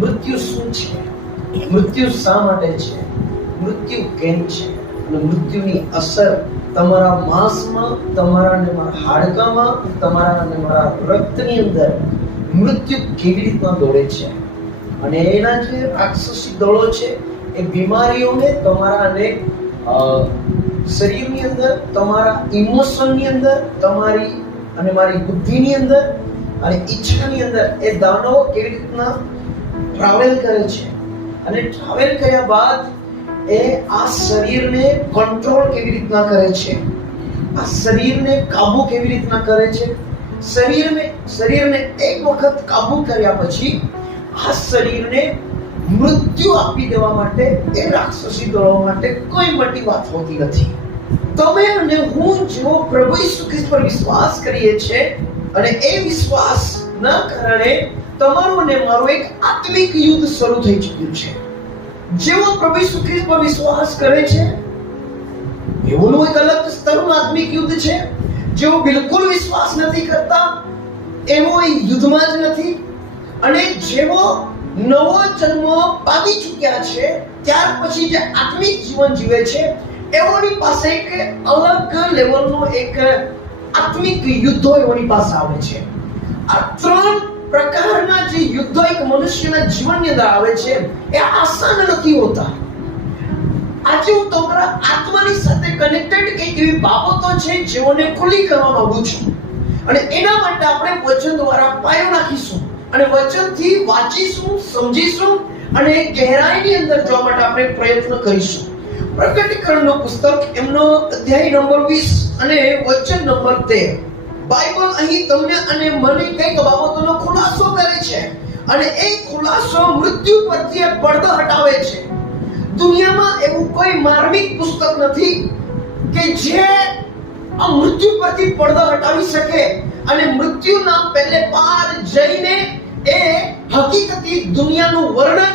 મૃત્યુ શું છે, મૃત્યુ શા માટે છે, મૃત્યુ કેમ છે, અને મૃત્યુની અસર તમારા માંસમાં, તમારા અને મારા હાડકામાં, તમારા અને મારા રક્તની અંદર મૃત્યુ કેવી રીતના દોડે છે, અને એના જે રાક્ષસી દળો છે એ બીમારીઓને તમારા અને શરીરની અંદર, તમારા ઇમોશનની અંદર, તમારી અને મારી બુદ્ધિની અંદર અને ઈચ્છાની અંદર એ દાનવો કેવી રીતના ટ્રાવેલ કરે છે, અને ટ્રાવેલ કર્યા બાદ એ આ શરીરને કંટ્રોલ કેવી રીતના કરે છે, આ શરીરને કાબુ કેવી રીતના કરે છે. શરીરને એક વખત કાબુ કર્યા પછી આ શરીરને મૃત્યુ આપી દેવા માટે એ રાક્ષસી દળો માટે કોઈ મોટી વાત હોતી નથી. તમે અને હું જો પ્રભુ ઈસુ ખ્રિસ્ત પર વિશ્વાસ કરીએ છીએ અને એ વિશ્વાસના કારણે તમારું અને મારું એક આત્મિક યુદ્ધ શરૂ થઈ ચૂક્યું છે. જેવો પ્રભુ ઈસુ ખ્રિસ્ત પર વિશ્વાસ કરે છે એવું એક અલગ સ્તરનું આત્મિક યુદ્ધ છે. જેવો બિલકુલ વિશ્વાસ નથી કરતા એવો યુદ્ધમાં જ નથી, અને જેવો નવો જન્મ પામી ચૂક્યા છે ત્યાર પછી જે આત્મિક જીવન જીવે છે એઓની પાસે એક અલગ લેવલનો એક આત્મિક યુદ્ધો એઓની પાસે આવે છે. આ ત્રણ પ્રકારના જે યુદ્ધો એક મનુષ્યના જીવનની અંદર આવે છે એ આસાન નથી હોતા. આજે હું તમારા આત્માની સાથે કનેક્ટેડ કઈ એવી બાબતો છે જેઓને ખુલ્લી કરવા માંગુ છું, અને એના માટે આપણે વચન દ્વારા પાયો નાખીશું અને વચનથી વાંચીશું, સમજીશું અને ગહેરાઈની અંદર જવા માટે આપણે પ્રયત્ન કરીશું. પ્રકટીકરણનું પુસ્તક એમનો અધ્યાય નંબર 20 અને વચન નંબર 13. બાઇબલ અહીં તમને અને મને કઈક બાબતોનો ખુલાસો કરે છે, અને એ ખુલાસો મૃત્યુ પરથી પડદો હટાવે છે. દુનિયામાં એવું કોઈ માર્મિક પુસ્તક નથી કે જે આ મૃત્યુ પરથી પડદો હટાવી શકે અને મૃત્યુના પહેલે પાર જઈને એ હકીકતી દુનિયાનું વર્ણન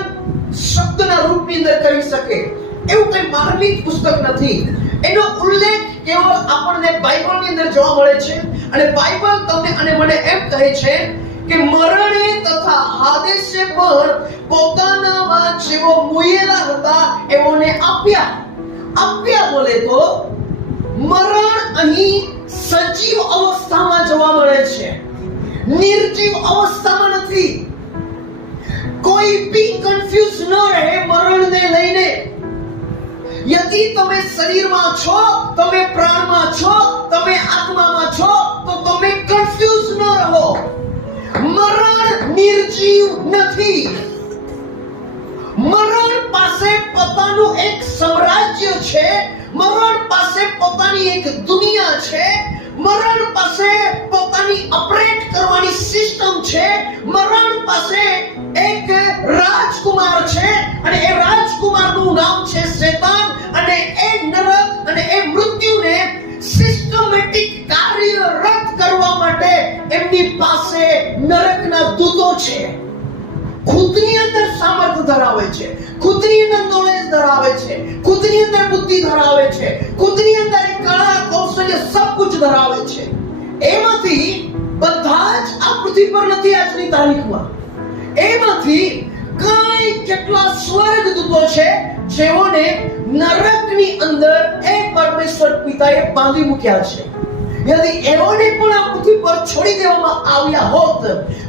શબ્દના રૂપની અંદર કરી શકે. એવું કોઈ માર્મિક પુસ્તક નથી. એનો ઉલ્લેખ કેવળ આપણને બાઇબલની અંદર જોવા મળે છે, અને બાઇબલ તમને અને મને એમ કહે છે કે મરણે તથા હાદેસે પર પોતાનામાં જેવો મુયેલા હતા એઓને આપ્યા બોલે તો મરણ અહીં સજીવ અવસ્થામાં જોવા મળે છે, નિર્જીવ અવસ્થામાં નથી. કોઈ બી કન્ફ્યુઝ ન રહે મરણને લઈને. યદિ તમે શરીરમાં છો, તમે પ્રાણમાં છો, તમે આત્મામાં છો, તો તમે કન્ફ્યુઝ ન રહો. મરણ નિર્જીવ નથી. મરણ પાસે પોતાનું એક સામ્રાજ્ય છે, મરણ પાસે પોતાની એક દુનિયા છે, મરણ પાસે પોતાની ઓપરેટ કરવાની સિસ્ટમ છે, મરણ પાસે એક રાજકુમાર છે, અને એ રાજકુમારનું નામ છે શેતાન, અને એ નરક અને એ મૃત્યુને સિસ્ટમેટિક કાર્યરત કરવા માટે એમની પાસે નરકના દૂતો છે. ખુદની અંદર સામર્થ્ય ધરાવે છે, ખુદની અંદર નોલેજ ધરાવે છે, ખુદની અંદર બુદ્ધિ ધરાવે છે, ખુદની અંદર કળા કૌશલ્ય સબ કુછ ધરાવે છે. એમાંથી બધા જ આ પૃથ્વી પર નથી આજની તારીખમાં. એમાંથી કઈ કેટલા સ્વર્ગદૂતો છે જેઓને નરકની અંદર એ પરમેશ્વર પિતાએ બાંધી મૂક્યા છે. યદિ એઓને પણ આ પૃથ્વી પર છોડી દેવામાં આવ્યા હોત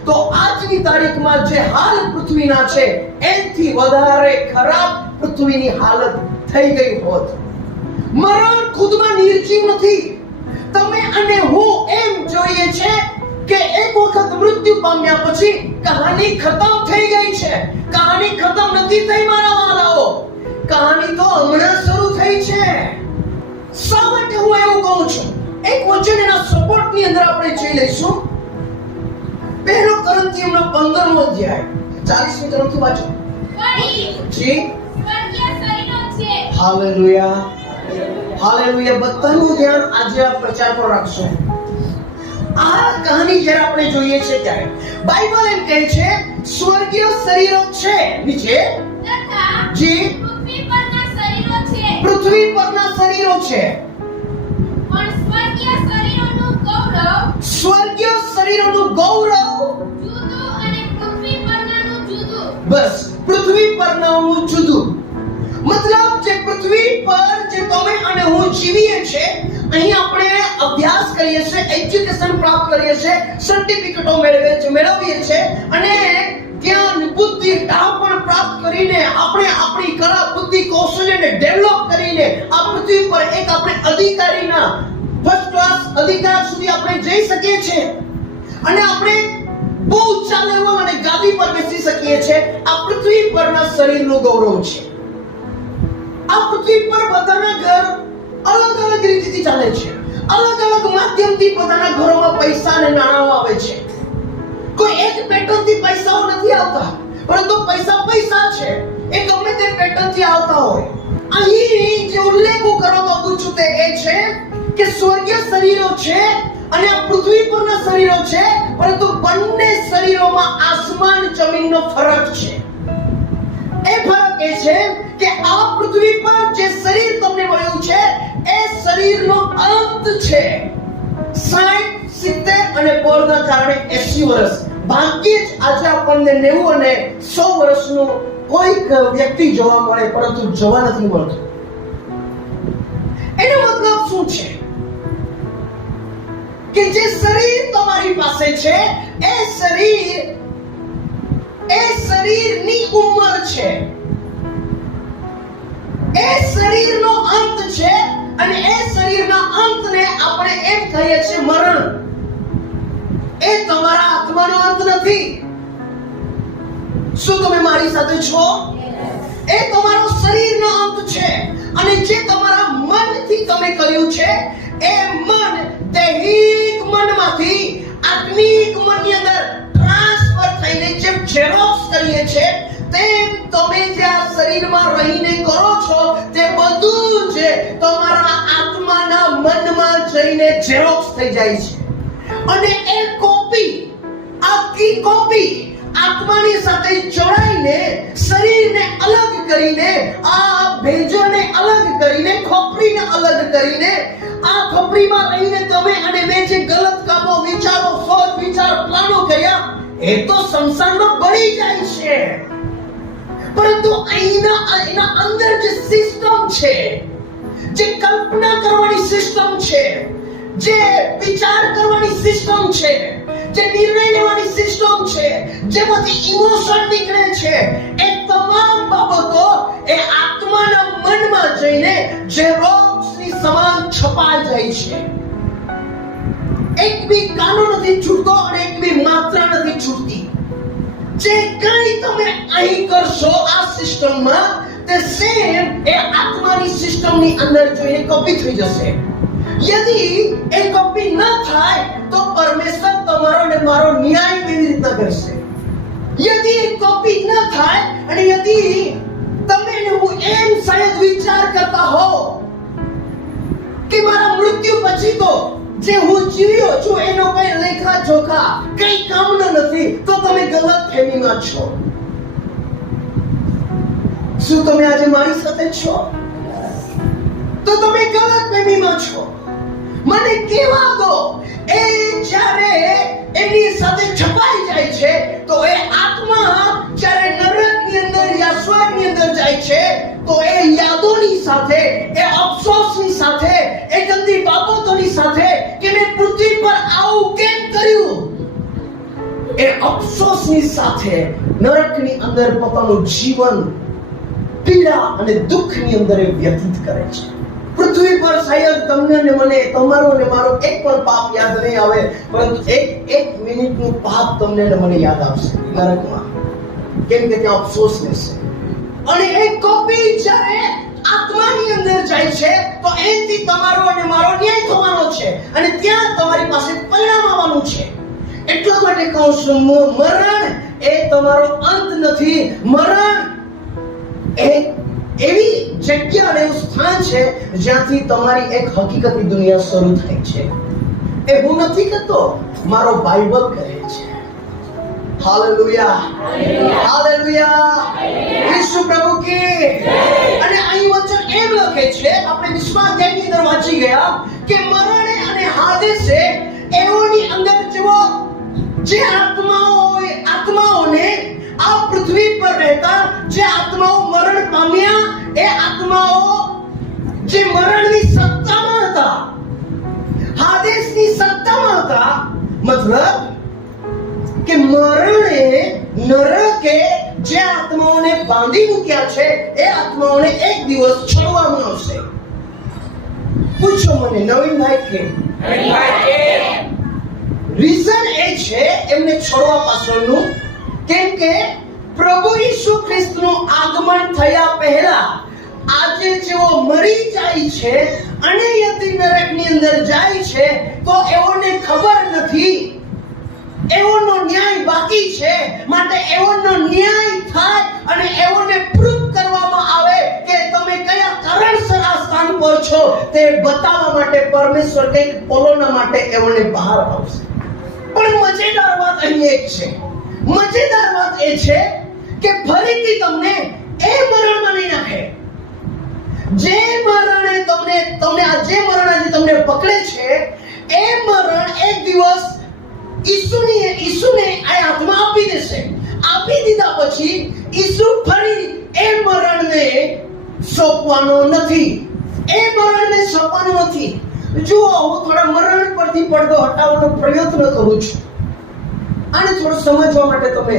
તો આજની તારીખમાં જે હાલ પૃથ્વીના છે એનાથી વધારે ખરાબ પૃથ્વીની હાલત થઈ ગઈ હોત. મરણ ખુદમાં નિર્જીવ નથી. તમે અને હું એમ જોઈએ છે કે એક વખત મૃત્યુ પામ્યા પછી કહાની ખતમ થઈ ગઈ છે. કહાની ખતમ નથી થઈ મારા વાલાઓ. કહાની તો હમણાં શરૂ થઈ છે. શા માટે હું એવું કહું છું? એક વચન એના સપોર્ટની અંદર આપણે જોઈ લઈશું. પહેલો કોરિન્થીયનો 15મો અધ્યાય 40મી તરફથી વાંચો. જી હાલેલુયા, હાલેલુયા. બધાનું ધ્યાન આજે આ પ્રચાર પર રાખશો. આ કહાની જ્યારે આપણે જોઈએ છે ત્યારે બાઇબલ એમ કહે છે સ્વર્ગીય શરીરો છે નીચે, જી પૃથ્વી પરના શરીરો છે, પણ સ્વર્ગીય શરીરોનું ગૌરવ જુદું અને પૃથ્વી પરનાનું જુદું. બસ પૃથ્વી પરનાનું જુદું. મતલબ જે પૃથ્વી પર જે તમે અને હું જીવીએ છે, અહીં આપણે અભ્યાસ કરીએ છીએ, એજ્યુકેશન પ્રાપ્ત કરીએ છીએ, સર્ટિફિકેટો મેળવીએ છીએ અને જ્ઞાન બુદ્ધિ ડાપણ પ્રાપ્ત કરીને આપણે આપણી કલા બુદ્ધિ કૌશલ્યને ડેવલપ કરીને આ પૃથ્વી પર એક આપણે અધિકારીના ફર્સ્ટ ક્લાસ અધિકાર સુધી આપણે જઈ શકીએ છીએ અને આપણે બહુ ઊંચા લેવલ અને ગાદી પર બેસી શકીએ છીએ. આ પૃથ્વી પરના શરીરનું ગૌરવ છે. આ પૃથ્વી પર બધાના ઘર અલગ અલગ રીતથી ચાલે છે. અલગ અલગ માધ્યમથી બધાના ઘરોમાં પૈસા અને નાણાં આવે છે. કોઈ એક પેટર્નથી પૈસાઓ નથી આવતા, પરંતુ પૈસા છે. એ ગમે તે પેટર્નથી આવતા હોય. અહીં જે ઉલ્લેખો કરવા માંગુ છું તે એ છે કે સ્વર્ગીય શરીરો છે અને આ પૃથ્વી પરના શરીરો છે, પરંતુ બંને શરીરોમાં આસમાન જમીનનો ફરક છે. એ ફરક એ છે કે આ પૃથ્વી પર જે શરીર તમને મળ્યું છે એ શરીરનો અંત છે. 60, 70 અને બળના કારણે 80 વર્ષ. ભાગ્યે જ આજે આપણને 90 અને 100 વર્ષનું કોઈક વ્યક્તિ જોવા મળે, પરંતુ જોવા નથી મળતું. એનો મતલબ શું છે કે જે શરીર તમારી પાસે છે એ શરીરની ઉંમર છે, એ શરીરનો અંત છે અને એ શરીરના અંતને આપણે એમ કહીએ છીએ મરણ. એ તમારા આત્માનો અંત નથી. શું તમે મારી સાથે છો? એ તમારો શરીરનો અંત છે અને જે તમારા મનથી તમે કર્યું છે એ મન દૈહિક મનમાંથી આત્મિક મનની અંદર ટ્રાન્સફર થઈને જેમ ઝેરોક્સ કરીએ છે તેમ તમે જે આ શરીરમાં રહીને કરો છો તે બધું જ તમારા આત્માના મનમાં જઈને ઝેરોક્સ થઈ જાય છે અને એ કોપી, આખી કોપી આત્માની સાથે જોડાઈને શરીરને અલગ કરીને, આ ભેજોને અલગ કરીને, ખોપરીને અલગ કરીને, આ ખોપરીમાં રહીને તમે અને મેં જે ગલત કામો, વિચારો, સોચ વિચાર, પ્લાનો કર્યા એ તો સંસારમાં બળી જાય છે. પરંતુ એના અંદર જે સિસ્ટમ છે, જે કલ્પના કરવાની સિસ્ટમ છે, જે વિચાર કરવાની સિસ્ટમ છે, જે નિર્ણય લેવાની સિસ્ટમ છે, જેમાંથી ઇમોશન નીકળે છે, એ તમામ બાબતો એ આત્માના મનમાં જઈને ઝેરોક્સની સમાન છપાઈ જાય છે. એક બી કાનો નથી છૂટતો અને એક બી માત્રા નથી છૂટતી. જે કંઈ તમે અહીં કરશો આ સિસ્ટમમાં તે સેમ એ આત્માની સિસ્ટમની અંદર જોઈને કોપી થઈ જશે. यदि એ કોપી ન થાય તો પરમેશ્વર તમારો અને મારો ન્યાય કેવી રીતના કરશે? यदि એ કોપી ન થાય અને यदि તમે ને હું એમ શાયદ વિચાર કરતા હો કે મારા મૃત્યુ પછી તો જે હું જીવ્યો છું એનો કઈ લેખા જોખા કઈ કામનો નથી, તો તમે ગલત ફેમીમાં છો. શું તમે આજે મારી સાથે છો? તો તમે ગલત ફેમીમાં છો. મને કહેવા દો, એ જ્યારે એની સાથે છપાઈ જાય છે તો એ આત્મા જ્યારે નરકની અંદર યા સ્વર્ગની અંદર જાય છે તો એ યાદોની સાથે, એ અફસોસની સાથે, એ ગંદી બાબતોની સાથે કે મેં પૃથ્વી પર આવું કેમ કર્યું, એ અફસોસની સાથે નરકની અંદર પોતાનું જીવન પીડા અને દુઃખની અંદર એ વ્યતીત કરે છે. પૃથ્વી પર શાયદ તમને ને મને, તમારો ને મારો એક પણ પાપ યાદ નહીં આવે, પરંતુ એક મિનિટનું પાપ તમને ને મને યાદ આવશે નરકમાં, કેમ કે ત્યાં અફસોસ રહેશે. અને એક કોપી જ્યારે આત્માની અંદર જાય છે તો એથી તમારો અને મારો ન્યાય થવાનો છે અને ત્યાં તમારી પાસે પરિણામ આવવાનું છે. એટલા માટે કહું છું, મરણ એ તમારો અંત નથી. મરણ એ એવી જગ્યા અને એવું સ્થાન છે જ્યાંથી તમારી એક હકીકતી દુનિયા શરૂ થાય છે. એ હું નથી કહેતો, મારો બાઇબલ કહે છે. હાલેલુયા, હાલેલુયા, ઈસુ પ્રભુ કી. અને અહીં વચન એમ લખે છે, આપણે વિશ્વાસની અંદર વાંચી ગયા કે મરણે અને હાદેસે એઓની અંદર જેવો જે આત્માઓને આ પૃથ્વી પર રહેતા જે આત્માઓ મરણ પામ્યા, એ આત્માઓ જે મરણની સત્તામાં હતા, હાદેસની સત્તામાં હતા, મતલબ કે મરણે, નરકે જે આત્માઓને બાંધી મૂક્યા છે, એ આત્માઓને એક દિવસ છોડવામાં આવશે. પૂછો મને, નવીનભાઈ કેમ? રીઝન એ છે એમને છોડવા પાછળનું, કેમ કે પ્રભુ ઈસુ ખ્રિસ્તનું આગમન થયા પહેલા આજે જેઓ મરી જાય છે અને યતિ નરકની અંદર જાય છે, તો એઓને ખબર નથી, એઓનો ન્યાય બાકી છે. માટે એઓનો ન્યાય થાય અને એઓને પ્રૂફ કરવામાં આવે કે તમે કયા કારણસર આ સ્થાન પર છો, તે બતાવવા માટે પરમેશ્વર કંઈક પોલોના માટે એઓને બહાર આવશે. પણ મજેદાર વાત અહીં એક છે. મજેદાર વાત એ છે કે ફરીથી તમને એ મરણમાં નહીં નાખે. જે મરણે તમને આ જે મરણ આજે તમને પકડે છે, એ મરણ એક દિવસ ઈસુને આ આત્મા આપી દેશે. આપી દીધા પછી ઈસુ ફરી એ મરણને સોંપવાનો નથી. એ મરણને સોંપવાનો નથી. જુઓ, હું થોડા મરણ પરથી પડદો હટાવવાનો પ્રયત્ન કરું છું. આને થોડું સમજવા માટે તમે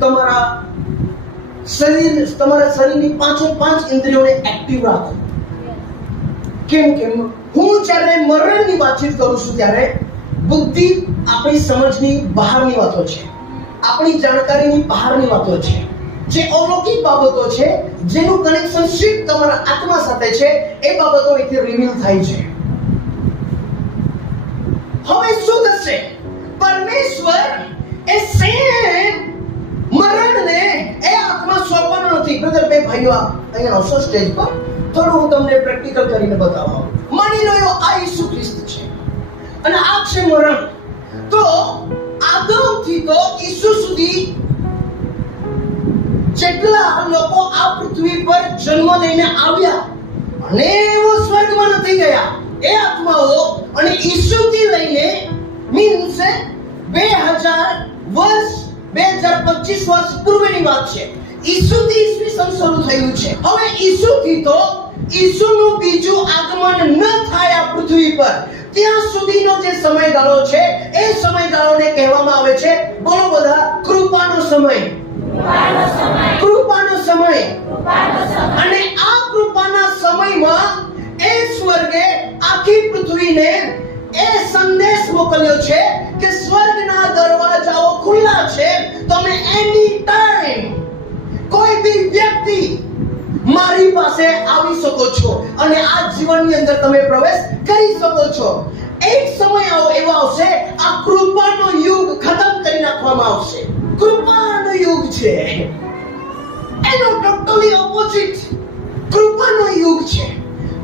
તમારા શરીરની પાંચે પાંચ ઇન્દ્રિયોને એક્ટિવ રાખો. કેમ હું જ્યારે મરણની વાતચીત કરું છું ત્યારે બુદ્ધિ આપણી સમજની બહારની વાતો છે, આપણી જાણકારીની બહારની વાતો છે, જે અલૌકિક બાબતો છે, જેનું કનેક્શનશીપ તમારા આત્મા સાથે છે, એ બાબતો અહીંથી રિવીલ થાય છે. હવે શું થશે? પરમેશ્વર એ સેમ મરણને એ આત્મા સોંપવાનો નથી. બ્રધર, બે ભાઈઓ અહીંયા આવશો સ્ટેજ પર, થોડું હું તમને પ્રેક્ટિકલ કરીને બતાવવા. માની લો આ ઈસુ ખ્રિસ્ત છે અને આ છે મરણ. તો આદમથી તો ઈસુ સુધી જેટલા લોકો આ પૃથ્વી પર જન્મ લઈને આવ્યા અને એવો સ્વર્ગમાં નથી ગયા, એ આત્માઓ અને ઈસુથી લઈને મીન્સ 2000 વર્ષ 2025 વર્ષ પૂર્વેની વાત છે. ઈસુથી ઈસવીસન શરૂ થયું છે. હવે ઈસુથી તો ઈસુનું બીજું આગમન ન થાય આ પૃથ્વી પર, ત્યાં સુધીનો જે સમયગાળો છે, એ સમયગાળોને કહેવામાં આવે છે, બોલો બધા, કૃપાનો સમય. કૃપાનો સમય. અને આ કૃપાના સમયમાં એ સ્વર્ગે આખી પૃથ્વીને એ સંદેશ મોકલ્યો છે કે સ્વર્ગના દરવાજાઓ ખુલ્લા છે, તમે એની ટાઈમ કોઈ બી વ્યક્તિ મારી પાસે આવી શકો છો અને આ જીવનની અંદર તમે પ્રવેશ કરી શકો છો. એક સમય એવો આવશે, આ કૃપાનો યુગ ખતમ કરી નાખવામાં આવશે. કૃપાનો યુગ છે એનો ટોટલી ઓપોઝિટ કૃપાનો યુગ છે.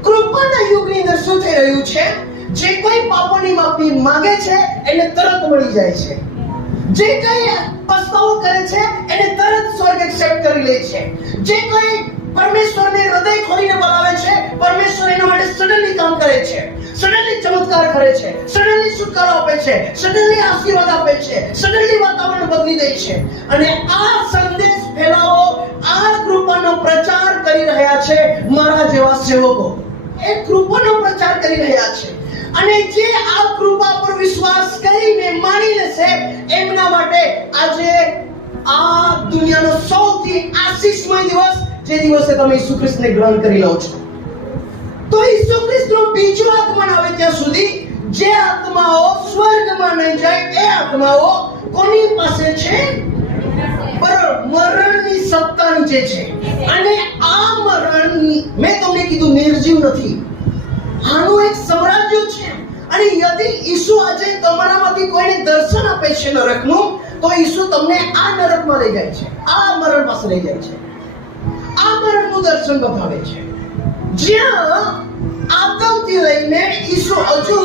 કૃપાના યુગની અંદર શું થઈ રહ્યું છે? જે કોઈ પાપોની માફી માંગે છે એને તરત મળી જાય છે. જે કોઈ પસ્તાવો કરે છે એને તરત સ્વર્ગ એક્સેપ્ટ કરી લે છે. જે કોઈ પરમેશ્વરને હૃદય ખોલીને બોલાવે છે, પરમેશ્વર એના માટે સડનલી કામ કરે છે, સડનલી ચમત્કાર કરે છે, સડનલી છુટકારો આપે છે, સડનલી આશીર્વાદ આપે છે, સડનલી વાતાવરણ બદલી દે છે. અને આ સંદેશ ફેલાવો, આ કૃપાનો પ્રચાર કરી રહ્યા છે મારા જેવા સેવકો. એ કૃપાનો પ્રચાર કરી રહ્યા છે અને જે આ કૃપા પર વિશ્વાસ કરીને માની લેશે, એમના માટે આજે આ દુનિયાનો સૌથી આશીષમય દિવસ, જે દિવસે તમે ઈસુ ખ્રિસ્તને ગ્રહણ કરી લો છો. તો ઈસુ ખ્રિસ્તનું બીજું આગમન આવે ત્યાં સુધી જે આત્માઓ સ્વર્ગમાં નહીં જાય, એ આત્માઓ કોની પાસે છે? મરણની સત્તા નીચે છે. અને આ મરણ, મેં તમને કીધું, નિર્જીવ નથી. આનું એક સામ્રાજ્ય છે. અને યદિ ઈસુ આજે તમારામાંથી કોઈને દર્શન આપે છે નરકનું, તો ઈસુ તમને આ નરકમાં લઈ જાય છે, આ મરણ પાસે લઈ જાય છે, આ મરણનું દર્શન બતાવે છે. જ્યાં આદમથી લઈને ઈસુ હજુ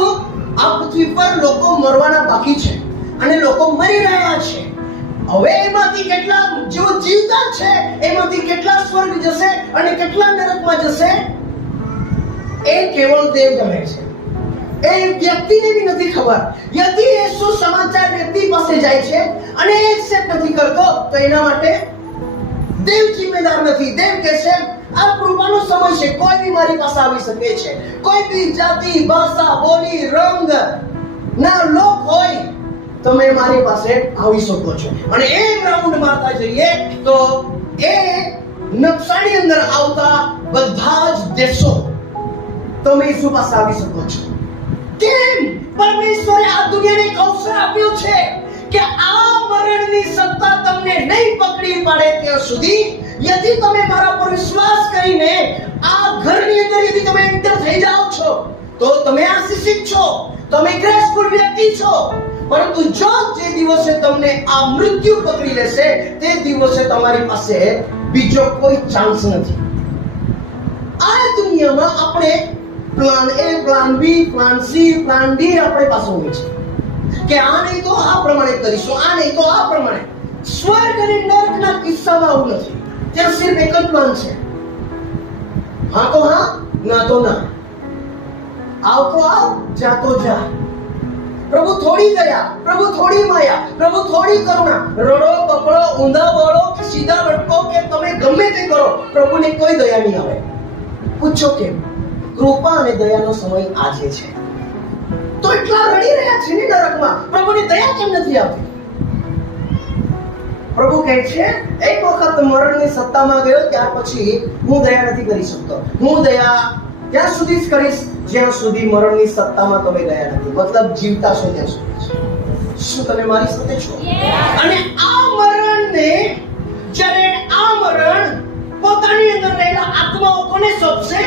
આ પૃથ્વી પર લોકો મરવાના બાકી છે અને લોકો મરી રહ્યા છે. હવે એમાંથી કેટલા જેઓ જીવતા છે, એમાંથી કેટલા સ્વર્ગ જશે અને કેટલા નરકમાં જશે, એ કેવળ દેવ જાણે છે. એ વ્યક્તિને બી નથી ખબર. યદિ એ સુસમાચાર વ્યક્તિ પાસે જાય છે અને એ એક્સેપ્ટ નથી કરતો, તો એના માટે દેવ જિમ્મેદાર નથી. દેવ કહે છે આ કૃપાનો સમય છે, કોઈ બી મારી પાસે આવી શકે છે. કોઈ બી જાતિ, ભાષા, બોલી, રંગ ના લોક હોય તમે મારી પાસે આવી શકો છો. અને એક રાઉન્ડ મારતા જઈએ તો એ નકશાની અંદર આવતા બધા જ દેશો તમે ઈસુ પાસે આવી શકો છો. કેમ? પરમેશ્વરે આ દુનિયાને એક અવસર આપ્યો છે કે આ મરણની સત્તા તમને નહીં પકડી પાડે ત્યાં સુધી યદિ તમે મારા પર વિશ્વાસ કરીને આ ઘરની અંદર યદિ તમે એન્ટર થઈ જાઓ છો તો તમે આશીષિત છો, તમે ગ્રેસફુલ વ્યક્તિ છો. પરંતુ જો જે દિવસે તમને આ મૃત્યુ પકડી લેશે તે દિવસે તમારી પાસે બીજો કોઈ ચાન્સ નથી. આ દુનિયામાં આપણે પ્લાન એ, પ્લાન બી, પ્લાન સી, પ્લાન ડી આપણી પાસે હોય છે કે આ નહીં તો આ પ્રમાણે કરીશું, આ નહીં તો આ પ્રમાણે. સ્વર્ગ અને નરકના કિસ્સામાં આવું નથી. ત્યાં સિર્ફ એક જ પ્લાન છે, હા તો હા, ના તો ના. આવ તો આવ, જા તો જા. પ્રભુ થોડી દયા, પ્રભુ થોડી માયા, પ્રભુ થોડી કરુણા. રડો, પકડો, ઊંધા વળો કે સીધા લટકો કે તમે ગમે તે કરો, પ્રભુને કોઈ દયા નહીં આવે. પૂછો કેમ? કૃપા અને દયાનો સમય આજે છે. તો એટલા રડી રહ્યા છે ને નરકમાં, પ્રભુની દયા કેમ નથી આવતી? પ્રભુ કહે છે એક વખત મરણની સત્તામાં ગયો ત્યાર પછી હું દયા નથી કરી શકતો. હું દયા ત્યાં સુધી જ કરીશ જ્યાં સુધી મરણની સત્તામાં તમે ગયા નથી. મતલબ જીવતા છો ત્યાં સુધી. શું તમે મારી સાથે છો? અને આ મરણને જ્યારે આ મરણ પોતાની અંદર રહેલા આત્માઓ કોને સોંપશે?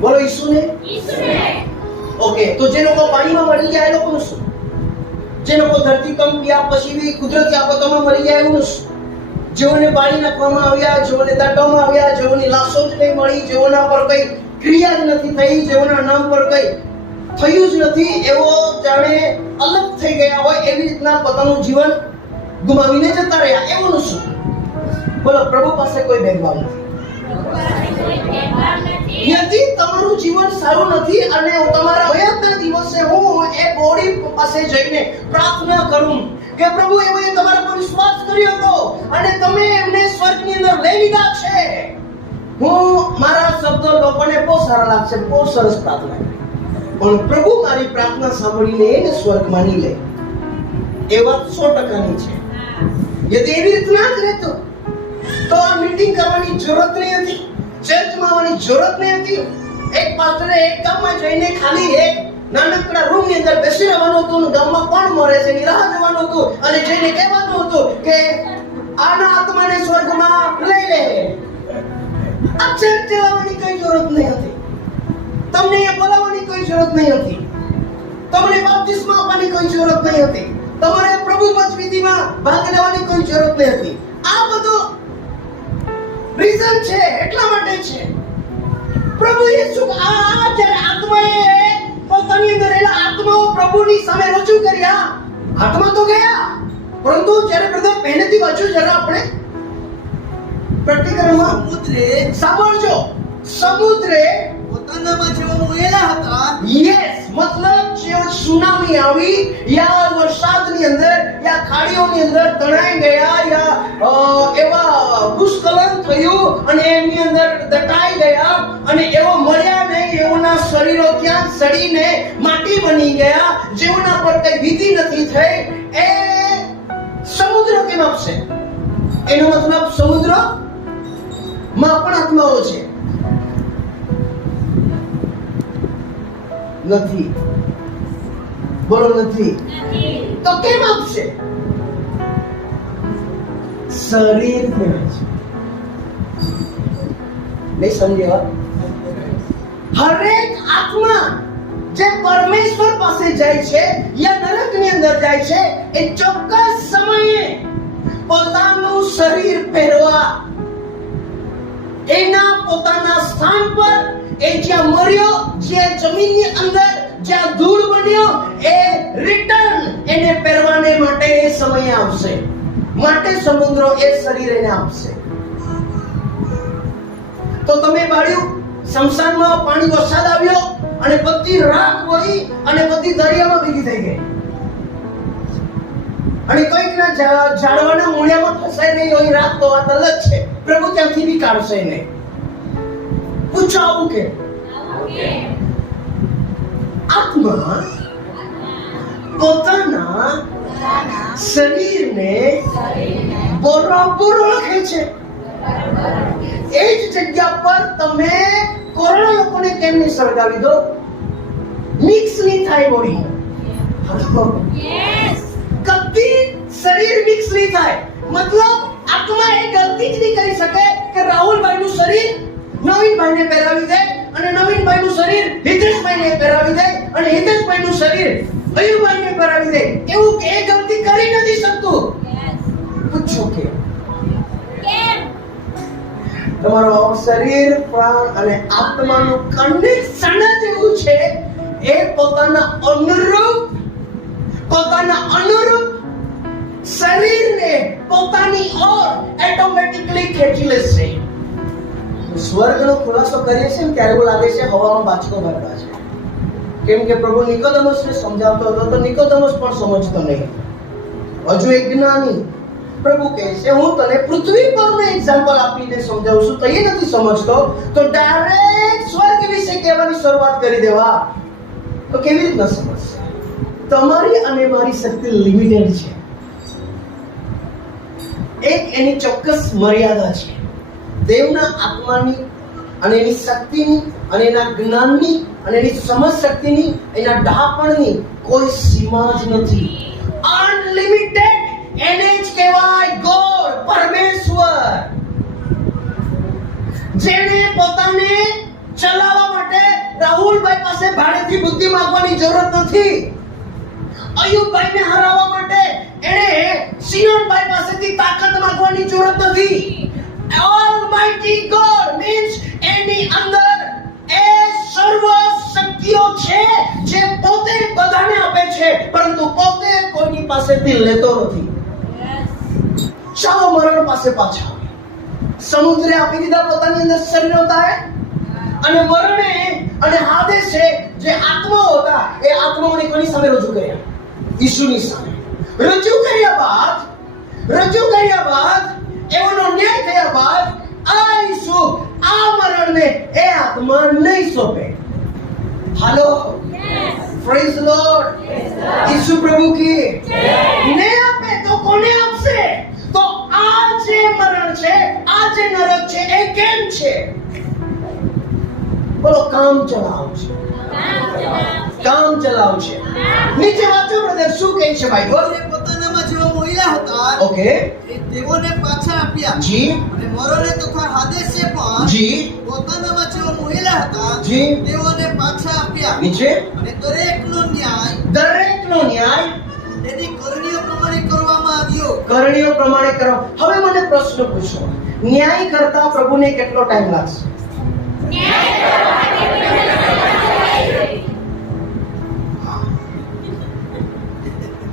બોલો, ઈસુને. ઓકે, તો જે લોકો પાણીમાં મરી ગયા એ લોકોનું શું? જે લોકો ધરતીકંપ યા પછી બી કુદરતી આફતોમાં મરી ગયા એનું શું? જેઓને બાળી નાખવામાં આવ્યા, જેઓને દાટવામાં આવ્યા, જેઓની લાશો જ નહીં મળી, જેઓના પર કઈ ક્રિયા જ નથી થઈ, જેઓના નામ પર કઈ થયું જ નથી, એવો જાણે અલગ થઈ ગયા હોય એવી રીતના પોતાનું જીવન ગુમાવીને જતા રહ્યા, એનું શું? બોલો, પ્રભુ પાસે કોઈ ભેદભાવ નથી. યદિ તમારું જીવન સારું નથી અને તમારા મયતના દિવસે હું એ બોડી પાસે જઈને પ્રાર્થના કરું કે પ્રભુ એમણે તમારા પર વિશ્વાસ કર્યો હતો અને તમે એમને સ્વર્ગની અંદર લઈ લીધા છે. હું મારા શબ્દો લોકોને બહુ સારા લાગશે, બહુ સરસ પ્રાર્થના કરી, પણ પ્રભુ મારી પ્રાર્થના સાંભળીને એને સ્વર્ગમાં નહીં લે એ વાત 100%ની છે. યદિ એવી રીતના જ રહેતો તો આ મીટિંગ કરવાની જરૂરત નહીં હતી, ચર્ચમાં આવવાની જરૂરત નહીં હતી. એક પાસ્ટરે એક ગામમાં જઈને ખાલી એક નાનકડા રૂમની અંદર બેસી રહેવાનું હતું, ગામમાં કોણ મરે છે એની રાહ જોવાનું હતું અને જઈને કહેવાનું હતું કે આના આત્માને સ્વર્ગમાં લઈ લે. આ ચર્ચ ચલાવવાની કોઈ જરૂરત નહીં હતી, તમને એ બોલાવવાની કોઈ જરૂરત નહીં હતી, તમને બાપ્તિસ્મા આપવાની કોઈ જરૂરત નહીં હતી, તમારે પ્રભુ પંચવિધિમાં ભાગ લેવાની કોઈ જરૂરત નહીં હતી. આ બધું રીઝન છે, એટલા માટે છે. પ્રભુ યેસુ આ જ્યારે આત્માએ પોતાની અંદર રહેલા આત્માઓ પ્રભુની સામે રજૂ કર્યા, આત્મા તો ગયા, પરંતુ જ્યારે બ્રધર પહેલેથી વાંચ્યું, જ્યારે આપણે પ્રેક્ટિકલમાં સાંભળજો, સમુદ્રે પોતાનામાં જેઓ મોયેલા હતા, યસ, મતલબ જે સુનામી આવી યા વરસાદની અંદર યા ખાડીઓની અંદર તણાઈ ગયા યા એવા ભૂસ્ખલન થયું અને એની અંદર દટાઈ ગયા અને એવો મળ્યા નહીં, એઓના શરીરો ત્યાં સડીને માટી બની ગયા, જેઓના પર કઈ વિધિ નથી થઈ, એ સમુદ્ર કેમ આપશે? એનો મતલબ સમુદ્ર માં પણ આત્માઓ છે. નથી. બોલો, નથી. તો કેમ આપશે? શરીર નહીં સમજ્યા? હરેક આત્મા જે પરમેશ્વર પાસે જાય છે યા નરકની અંદર જાય છે એ ચોક્કસ સમયે પોતાનું શરીર પહેરવા એના પોતાના સ્થાન પર એ જ્યાં મર્યો, જ્યાં જમીનની અંદર જ્યાં ધૂળ બન્યો, એ રિટર્ન એને પહેરવાને માટે એ સમય આવશે. માટે સમુદ્ર એ શરીર એને આપશે. તો તમે બાળ્યું, શમશાનમાં પાણી વરસાદ આવ્યો અને બધી રાખ વહી અને બધી દરિયામાં ભેગી થઈ ગઈ. અને કોઈકના ઝાડવાના મૂળિયામાં ફસાઈ નહીં હોય રાત તો વાત અલગ છે. પ્રભુ ત્યાંથી બી કાઢશે નહીં. પૂછો આવું કે આત્મા પોતાના શરીરને બરાબર ઓળખે છે. એ જ જગ્યા પર તમે કોરોના લોકોને કેમ નહીં સળગાવી દો? મિક્સ નહીં થાય બોડી. કદી શરીર મિક્સ નહીં થાય. મતલબ આત્મા એ ગલતી જ નહીં કરી શકે કે રાહુલભાઈનું શરીર નવીનભાઈને પહેરાવી દે અને નવીનભાઈનું શરીર હિતેશભાઈને પહેરાવી દે અને હિતેશભાઈનું શરીર અયુભાઈને પહેરાવી દે. એવું કે એ ગલતી કરી નથી શકતું. પૂછો કે તમારો શરીર, પ્રાણ અને આત્માનું કનેક્શન જ એવું છે. એ પોતાના અનુરૂપ શરીરને પોતાની ઓર ઓટોમેટિકલી ખેંચી લેશે. સ્વર્ગનો ખુલાસો કરીએ છીએ ત્યારે એવું લાગે છે હવામાં બાચકો ભરતા છે. કેમ કે પ્રભુ નિકોદેમસને સમજાવતો હતો તો નિકોદેમસ પણ સમજતો નહીં. હજુ એક જ્ઞાની પ્રભુ કહે છે હું તને પૃથ્વી પરનું એક્ઝામ્પલ આપીને સમજાવું છું, તો એ નથી સમજતો તો ડાયરેક્ટ સ્વર્ગ વિશે કહેવાની શરૂઆત કરી દેવા તો કેવી રીતના સમજશે? તમારી અને મારી શક્તિ લિમિટેડ છે. એક એની ચોક્કસ મર્યાદા છે. દેવના આત્માની અને એની શક્તિની અને એના જ્ઞાનની અને એની સમજ શક્તિની, એના ડાપણની કોઈ સીમા જ નથી. અનલિમિટેડ એને જ કહેવાય ગોડ, પરમેશ્વર. જેને પોતાને ચલાવવા માટે રાહુલભાઈ પાસે ભાડેથી બુદ્ધિ માંગવાની જરૂર નથી. અયુબભાઈને હરાવવા માટે એને સિયોનભાઈ પાસેથી તાકાત માંગવાની જરૂર નથી. Almighty God means એની અંદર એ સર્વ શક્તિઓ છે જે પોતે બધાને આપે છે પરંતુ પોતે કોઈની પાસેથી લેતો નથી. ચાલો મરણ પાસે પાછા. સમુદ્રે આપી દીધા પોતાની અંદર શરીરો થાય અને મરણે અને હાદેસે જે આત્માઓ હતા એ આત્માઓને કોની સામે રજૂ કર્યા? ઈસુની સામે રજૂ કર્યા બાદ એઓનો ન્યાય થયા બાદ આ ઈસુ આ મરણને એ આત્મા નહીં સોંપે. હાલો, પ્રેઝ લોર્ડ. ઈસુ પ્રભુ કી ને આપે તો કોને આપશે? તો આ જે મરણ છે, આ જે નરક છે એ કેમ છે? બોલો, કામ ચલાવ છે. નીચે વાંચો બ્રધર, શું કહે છે ભાઈ? બોલે, પોતાનામાં જેઓ મોહિલા હતા ઓકે તેઓને પાછા આપ્યા. જી અને મરોને તથા હાદેસે પણ જી પોતાનામાં જેઓ મોહિલા હતા જી. તેઓને પાછા આપ્યા. નીચે અને દરેકનો ન્યાય તેની કરણીઓ પ્રમાણે કરવામાં આવ્યો. કરણીઓ પ્રમાણે કરો. હવે મને પ્રશ્ન પૂછો, ન્યાય કરતા પ્રભુને કેટલો ટાઈમ લાગશે?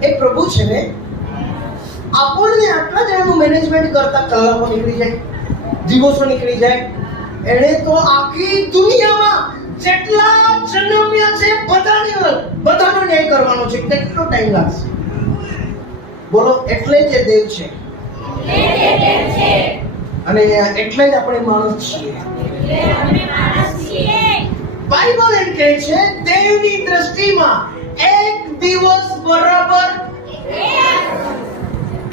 એ પ્રભુ છે ને, આપણને આટલા જણાનું મેનેજમેન્ટ કરતા કલાકો નીકળી જાય, દિવસો નીકળી જાય. એને તો આખી દુનિયામાં જેટલા જન્મ્યા છે બધાનો ન્યાય કરવાનો છે. કેટલો ટાઈમ લાગશે? બોલો, એટલે જ એ દેવ છે અને એટલે જ આપણે માણસ છીએ. બાઇબલ એમ કહે છે દેવની દ્રષ્ટિમાં એક દિવસ બરાબર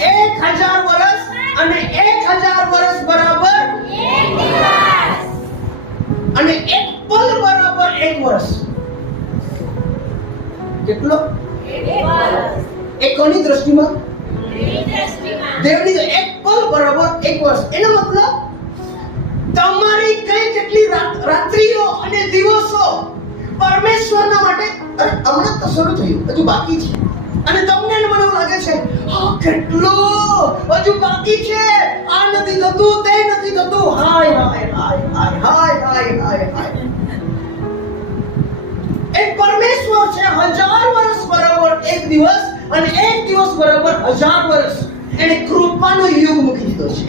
1000 વર્ષ અને 1000 વર્ષ બરાબર 1 દિવસ અને એક પલ બરાબર 1 વર્ષ. કેટલો? 1 વર્ષ. એ કોની દ્રષ્ટિમાં? દેવની. એક પલ બરાબર 1 વર્ષ. એનો મતલબ તમારી કઈ જેટલી રાત્રિઓ અને દિવસો પરમેશ્વરના માટે હમણાં તો શરૂ થયું, હજુ બાકી છે. અને તમને મને એવું લાગે છે કેટલો હજુ બાકી છે, આ નથી થતું, તે નથી થતું. હાય. એ પરમેશ્વર છે. 1000 વર્ષ બરાબર 1 દિવસ અને 1 દિવસ બરાબર 1000 વર્ષ. એને કૃપાનો યુગ મૂકી દીધો છે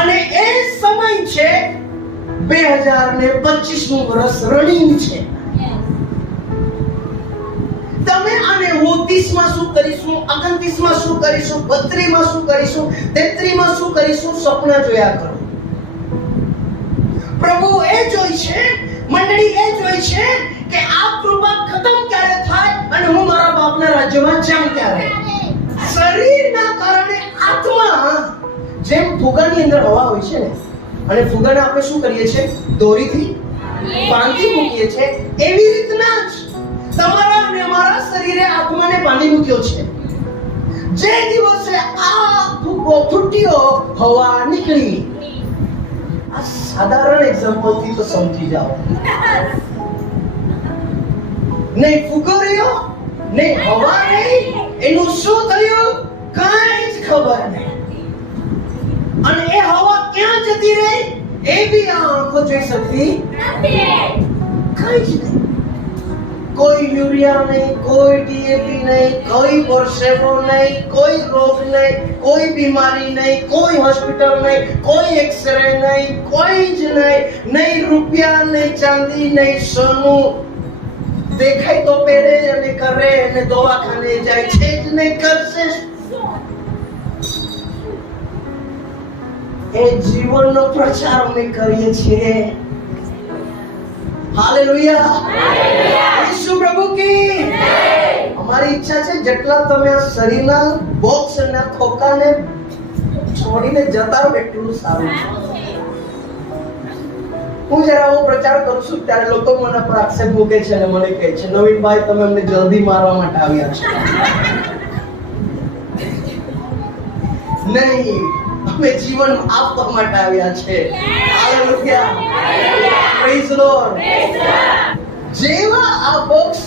અને એ સમય છે 2025નું વર્ષ રનિંગ છે. તમે આને અને હું 30 માં શું કરીશું, 29 માં શું કરીશું, 32 માં શું કરીશું, 33 માં શું કરીશું, સપના જોયા કરો. પ્રભુ એ જોઈ છે, મંડળી એ જોઈ છે કે આ કૃપા ખતમ ક્યારે થાય અને હું મારા બાપના રાજ્યમાં જાઉં ત્યારે. શરીરના કારણે આત્મા જેમ ફુગાની અંદર હવા હોય છે ને, અને ફુગાને આપણે શું કરીએ છીએ, દોરીથી બાંધી મૂકીએ છીએ, એવી રીતના જ તમારા અને મારા શરીરે આત્માને બાંધી મૂક્યો છે. જે દિવસે આ ફુગો ફૂટ્યો, હવા નીકળી. આ સાધારણ એક્ઝામ્પલ થી તો સમજી જાઓ. નહીં ફુગો રહ્યો, નહીં હવા નહીં, એનું શું થયું કાંઈ જ ખબર નહીં. અને એ હવા ક્યાં જતી રહી એ બી આ આંખો જોઈ શકતી નથી. કઈ જ નહીં. કોઈ યુરિયા નહીં, કોઈ ડીએપી નહીં, કોઈ પરસેવો નહીં, કોઈ રોગ નહીં, કોઈ બીમારી નહીં, કોઈ હોસ્પિટલ નહીં, કોઈ એક્સરે નહીં, કોઈ જ નહીં. નહીં રૂપિયા, નહીં ચાંદી, નહીં સોનું. દેખાય તો પહેરે અને કરે અને દવાખાને જાય છે જ નહીં, કરશે. એ જીવનનો પ્રચાર અમે કરીએ છીએ. હાલેલુયા, ઈસુ પ્રભુ કી. અમારી ઈચ્છા છે જેટલા તમે આ શરીરના બોક્સ અને ખોખાને છોડીને જતા રહો એટલું સારું છે. હું જરા આવો પ્રચાર કરું છું ત્યારે લોકો મને પર આક્ષેપ મૂકે છે અને મને કહે છે, નવીનભાઈ તમે અમને જલ્દી મારવા માટે આવ્યા છો. નહીં, અમે જીવન આપવા માટે આવ્યા છે. Hallelujah, praise the lord. જેવા આ બોક્સ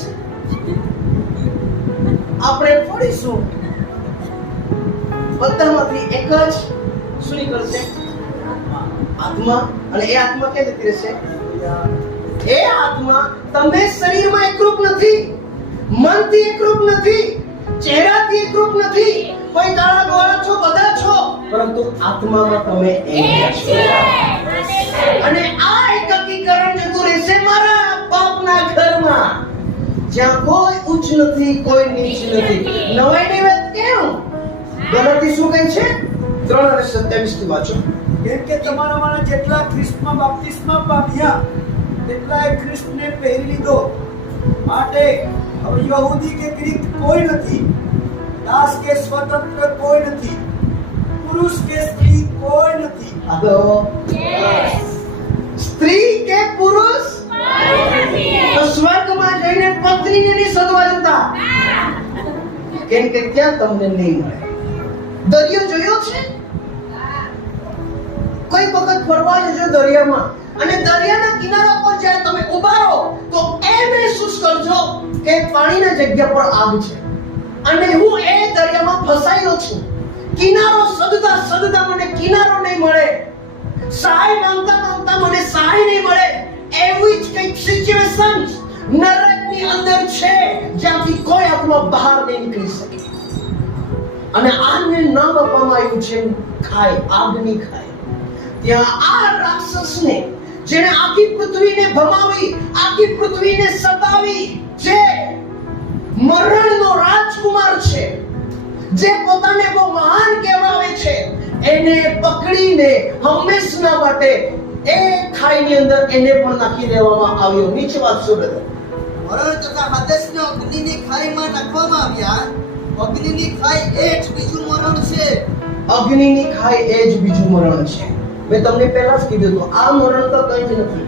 આપણે ફોડીશું, બધામાંથી એક જ શું નીકળશે, આત્મા. અને એ આત્મા ક્યાં જતી રહેશે? એ આત્મા તમે શરીરમાં એકરૂપ નથી, મનથી એકરૂપ નથી, ચહેરાથી એકરૂપ નથી. કોઈ કાળા ગોરા છો, બધા છો, પરંતુ આત્મામાં તમે એક છો. અને આ એકીકરણ જતું રહેશે મારા બાપના ઘરમાં, જ્યાં કોઈ ઉચ્ચ નથી, કોઈ નીચ નથી. નવાઈની વાત કેમ? ગલાતી શું કહે છે? 3:27 થી વાંચો. કેમ કે તમારામાંના જેટલા ખ્રિસ્તમાં બાપ્તિસ્મા પામ્યા તેટલાએ ખ્રિસ્તને પહેરી લીધો. માટે હવે યહૂદી કે ગ્રીક કોઈ નથી, દાસ કે સ્વતંત્ર કોઈ નથી, પુરુષ કે સ્ત્રી કોઈ નથી. આગળ સ્ત્રી કે પુરુષ તો સ્વર્ગમાં જઈને પત્નીને નહીં શોધવા જતા, કેમ કે ત્યાં તમને નહીં મળે. દરિયો જોયો છે? કોઈ વખત ફરવા જજો દરિયામાં, અને દરિયાના કિનારા પર જ્યારે તમે ઊભા રહો તો એ મહેસૂસ કરજો કે પાણીના જગ્યા પર આગ છે અને હું એ દરિયામાં ફસાયેલો છું. કિનારો સદતા સદતા મને કિનારો નહીં મળે, સહાય માંગતા માંગતા મને સહાય નહીં મળે. એવી જ કંઈક સિચ્યુએશન નરકની અંદર છે જ્યાંથી કોઈ આત્મા બહાર નહીં નીકળી શકે. અને આને નામ આપવામાં આવ્યું છે ખાઈ, આગની ખાઈ. ત્યાં આ રાક્ષસને જેણે આખી પૃથ્વીને ભમાવી, આખી પૃથ્વીને સતાવી, જે મરણનો રાજકુમાર છે, જે પોતાને બહુ મહાન કહેવાય છે, એને પકડીને હંમેશના માટે એ ખાઈની અંદર એને પણ નાખી દેવામાં આવ્યો. નીચે વાંચો બ્રધર. મરણ તથા હાદેસને અગ્નિની ખાઈમાં નાખવામાં આવ્યા. અગ્નિની ખાઈ એ જ બીજું મરણ છે. અગ્નિની ખાઈ એ જ બીજું મરણ છે. મેં તમને પહેલા જ કીધું હતું, આ મરણ તો કંઈ જ નથી,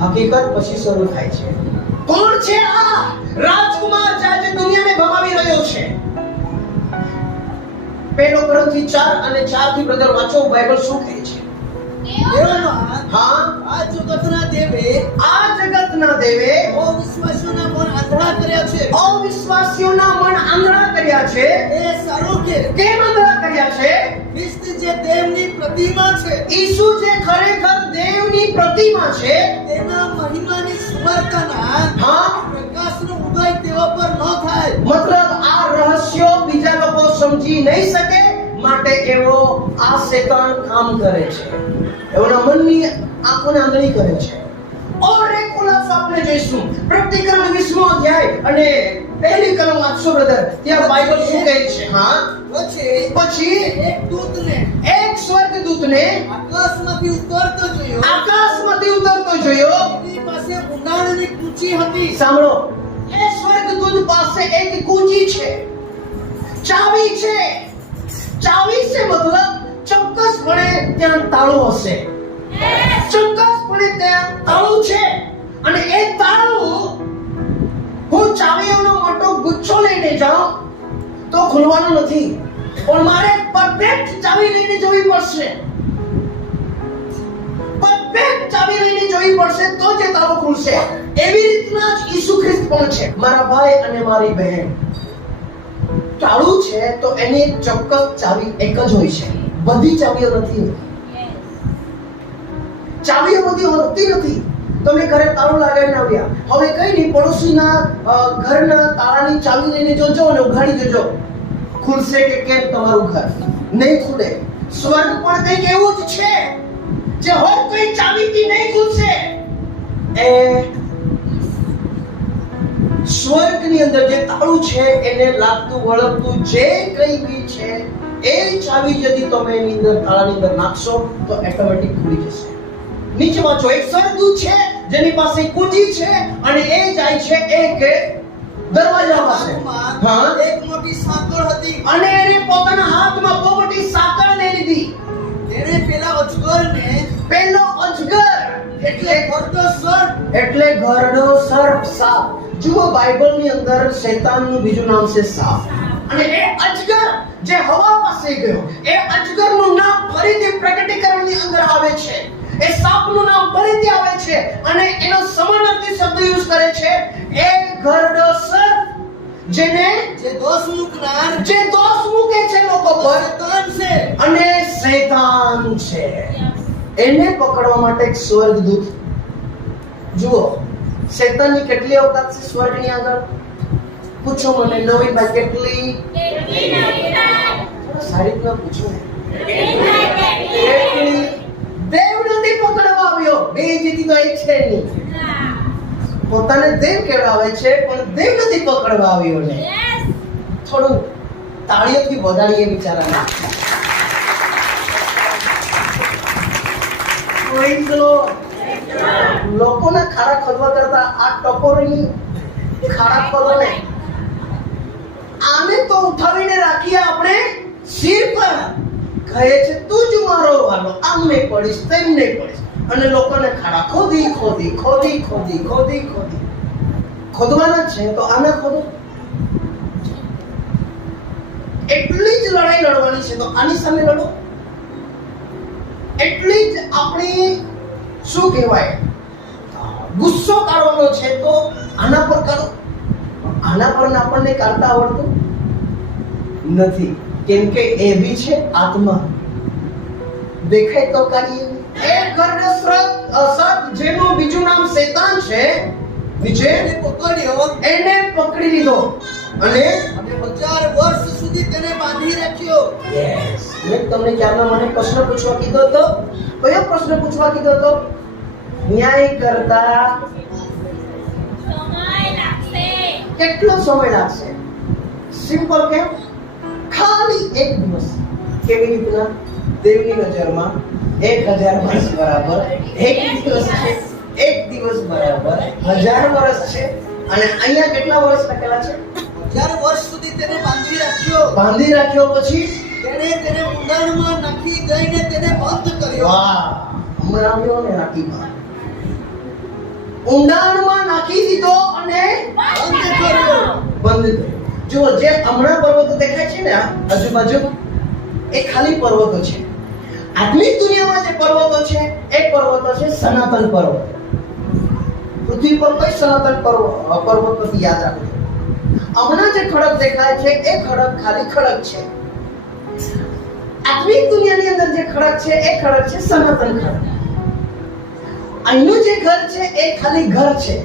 હકીકત પછી શરૂ થાય છે. કોણ છે આ રાજકુમાર જે આજે દુનિયાને ભમાવી રહ્યો છે? પહેલો કોરિન્થી 4 અને 4 થી બ્રધર વાંચો, બાઇબલ શું કહે છે? હા, આ જગતના દેવે અવિશ્વાસીઓના મન આંધળા કર્યા છે. અવિશ્વાસીઓના મન આંધળા કર્યા છે. એ સારું કે કેમ આંધળા કર્યા છે? ખ્રિસ્ત જે દેવની પ્રતિમા છે, ઈસુ જે ખરેખર દેવની પ્રતિમા છે, તેના મહિમાની સુવાર્તાના હા, પ્રકાશનો ઉદય તેઓ પર ન થાય. મતલબ આ રહસ્યો બીજા લોકો સમજી નહીં શકે, માટે એવો આ શેતાન કામ કરે છે, એઓના મનની આંખોને આંધળી કરે છે. और एक खुलासा आपने આપણે જોઈશું. પ્રકટીકરણ 20મો અધ્યાય અને પહેલી કલમ વાંચશો બ્રધર. ત્યાં બાઇબલ શું કહે છે? હા, પછી એક દૂતને એક સ્વર્ગદૂતને આકાશમાંથી ઉતરતો જોયો. આકાશમાંથી ઉતરતો જોયો. એની પાસે ઊંડાણની કૂંચી હતી. સાંભળો, એ સ્વર્ગદૂત પાસે એક કૂંચી છે, ચાવી છે. ચાવી છે મતલબ ચોક્કસપણે ત્યાં તાળું હશે. ચોક્કસપણે ત્યાં તાળું છે. અને એ તાળું હું ચાવીઓનો મોટો ગુચ્છો લઈને જાઉં તો ખુલવાનું નથી, પણ મારે પરફેક્ટ ચાવી લઈને જવી પડશે. પરફેક્ટ ચાવી લઈને જવી પડશે તો જ તાળું ખુલશે. એવી રીતના જ ઈસુ ખ્રિસ્ત પણ છે. મારા ભાઈ અને મારી બહેન, તાળું છે તો એની ચોક્કસ ચાવી એક જ હોય છે. બધી ચાવીઓ નથી હોતી. ચાવીઓ બધી હોતી નથી. તમે ઘરે તાળું લગાવીને આવ્યા, હવે કઈ નહીં, પડોશીના ઘરના તાળાની ચાવી લઈને જોજો અને ઉઘાડી દેજો, ખુલશે કે કેમ તમારું ઘર? નહીં ખુલે. સ્વર્ગ પણ કંઈક એવું જ છે જે હોય કોઈ ચાવીથી નહીં ખુલશે. એ સ્વર્ગની અંદર જે તાળું છે એને લાગતું વળગતું જે કંઈ બી છે એ ચાવી ଯଦି તમે એની અંદર તાળાની અંદર નાખશો તો ઓટોમેટિક ખુલી જશે. નીચે વાંચો. એક સ્વર્ગદૂત છે જેની પાસે કૂંચી છે અને એ જાય છે એક દરવાજા પાસે. હા, એક મોટી સાંકળ હતી. અને એને પોતાના હાથમાં બહુ મોટી સાંકળ લઈ લીધી. તેણે પેલા અજગરને, પેલો અજગર એટલે ઘરડો સર્પ, એટલે ઘરડો સર્પ, સાપ. જુઓ, બાઇબલની અંદર શૈતાનનું બીજું નામ છે સાપ. અને એ અજગર જે હવા પાસે ગયો, એ અજગરનું નામ ફરીથી પ્રકટીકરણની અંદર આવે છે. એ સાપનું નામ ફરીથી આવે છે અને એનો સમાનાર્થી શબ્દ યુઝ કરે છે. એ ઘરડો સર્પ જેને જે દોષ મૂકનાર, જે દોષ મૂકે છે લોકો પર શૈતાન છે. અને શૈતાન છે. એને પકડવા માટે એક સ્વર્ગદૂત. જુઓ, શૈતાનની કેટલી અવકાત છે સ્વર્ગની આગળ? પૂછો મને, નવીનભાઈ, કેટલી? સારી રીતના પૂછો. કેટલી? દેવ નથી પકડવા આવ્યો. બે જીતી તો એક છે નહીં. પોતાને દેવ કહેવાય છે પણ દેવ નથી પકડવા આવ્યો ને. થોડું તાળીઓથી વધારીએ બિચારાને. લોકોના ખાડા ખોદવા કરતા આ ટપોરીની ખાડા ખોદો ને, આને તો ઉઠાવીને રાખીએ આપણે શિર પર. કહે છે તું જ મારો વાલો, આમ નહીં પડીશ, તેમ નહીં પડીશ. અને લોકોને ખાડા ખોદી ખોદી ખોદી ખોદી ખોદી ખોદી ખોદવાના છે તો આને ખોદો. એટલી જ લડાઈ લડવાની છે તો આની સામે લડો. એટલી જ આપણી શું કહેવાય ગુસ્સો કાઢવાનો છે તો આના પર કાઢો. આના પર આપણને કાઢતા આવડતું નથી, કેમ કે એ બી છે આત્મા. દેખાય તો કાઢીએ. એક ઘરડો સર્પ જેનું બીજું નામ શૈતાન છે, નીચે પકડ્યો, એને પકડી લીધો અને 1000 વર્ષ સુધી તેને બાંધી રાખ્યો. યસ, મેં તમને ક્યારના મને પ્રશ્ન પૂછવા કીધો હતો. કયો પ્રશ્ન પૂછવા કીધો હતો? ન્યાય કરતા કેટલો સમય લાગશે? સિમ્પલ કેમ? ખાલી એક દિવસ. કેવી રીતના? દેવની નજરમાં 1000 વર્ષ બરાબર એક દિવસ છે. એક દિવસ બરાબર 1000 વર્ષ છે. અને અહીંયા કેટલા વર્ષ લખેલા છે? 1000 વર્ષ સુધી તેને બાંધી રાખ્યો. બાંધી રાખ્યો પછી તેને ઊંડાણમાં નાખી દઈને તેને બંધ કર્યો. વાહ, હમણાં આવ્યો ને રાખીમાં ઊંડાણમાં નાખી દીધો અને બંધ કર્યો. બંધ કર્યો. જુઓ, જે હમણાં પર્વતો દેખાય છે ને આજુબાજુ, એ ખાલી પર્વતો છે. આધુનિક દુનિયામાં જે પર્વતો છે એ પર્વતો છે સનાતન પર્વત. પૃથ્વી પર કોઈ સનાતન પર્વત નથી, યાદ રાખજો. હમણાં જે ખડક દેખાય છે એ ખડક ખાલી ખડક છે. આધુનિક દુનિયાની અંદર જે ખડક છે એ ખડક છે સનાતન ખડક. અહીંનું જે ઘર છે એ ખાલી ઘર છે.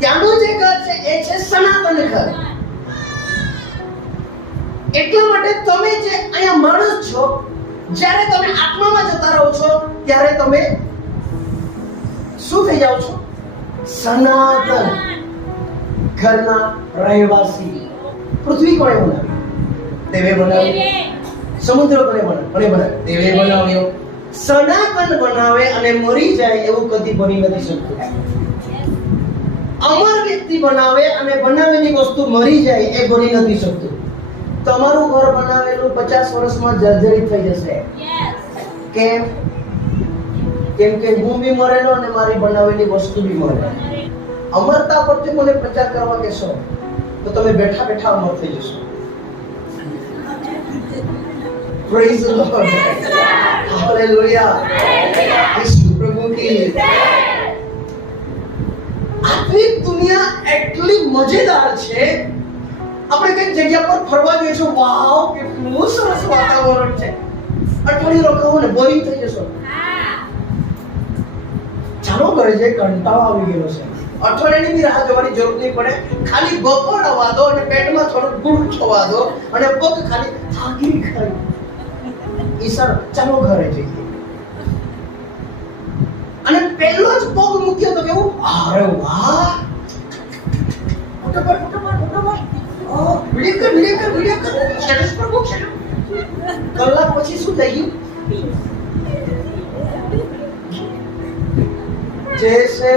ત્યાંનું જે ઘર છે એ છે સનાતન ઘર. એટલા માટે તમે જે અહીંયા માણસ છો, જ્યારે તમે આત્મામાં જતા રહો છો ત્યારે તમે શું થઈ જાઓ છો? સનાતન ઘરના રહેવાસી. પૃથ્વી કોણે બનાવી? દેવે બનાવી. સમુદ્ર કોણે બનાવ્યો? દેવે બનાવ્યો. સનાતન બનાવે અને મરી જાય એવું કદી બની નથી શકતું. અમર વ્યક્તિ બનાવે અને બનાવેલી વસ્તુ મરી જાય એ બની નથી શકતું. તમારું ઘર બનાવેલું 50 વર્ષમાં જર્જરિત થઈ જશે. કેમ? કેમ કે હું બી મરેલો અને મારી બનાવેલી વસ્તુ બી મરે. અમરતા પરથી મને પ્રચાર કરવા કહેશો તો તમે બેઠા બેઠા અમર થઈ જશો. Praise the lord. હાલેલુયા. ઈસુ પ્રભુ કી. આત્મિક દુનિયા એટલી મજેદાર છે. આપણે કઈ જગ્યા પર ફરવા જઈએ છો, વાવ કેટલું સરસ વાતાવરણ છે, અઠવાડિયું રોકાવો ને બોરિંગ થઈ જશો. ચાલો ઘરે જઈ કંટાળો આવી ગયેલો છે. અઠવાડિયાની બી રાહ જોવાની જરૂર નહીં પડે. ખાલી બપોર આવવા દો અને પેટમાં થોડું ગુડ થવા દો અને પગ ખાલી થાકી ખાઈ ઈસર ચાલો ઘરે જઈએ. અને પહેલો જ પગ મૂક્યો તો કેવું, અરે વાહ, વિડિયો કર. સરસ પ્રભુ. કલાક પછી શું થઈ ગયું? જૈસે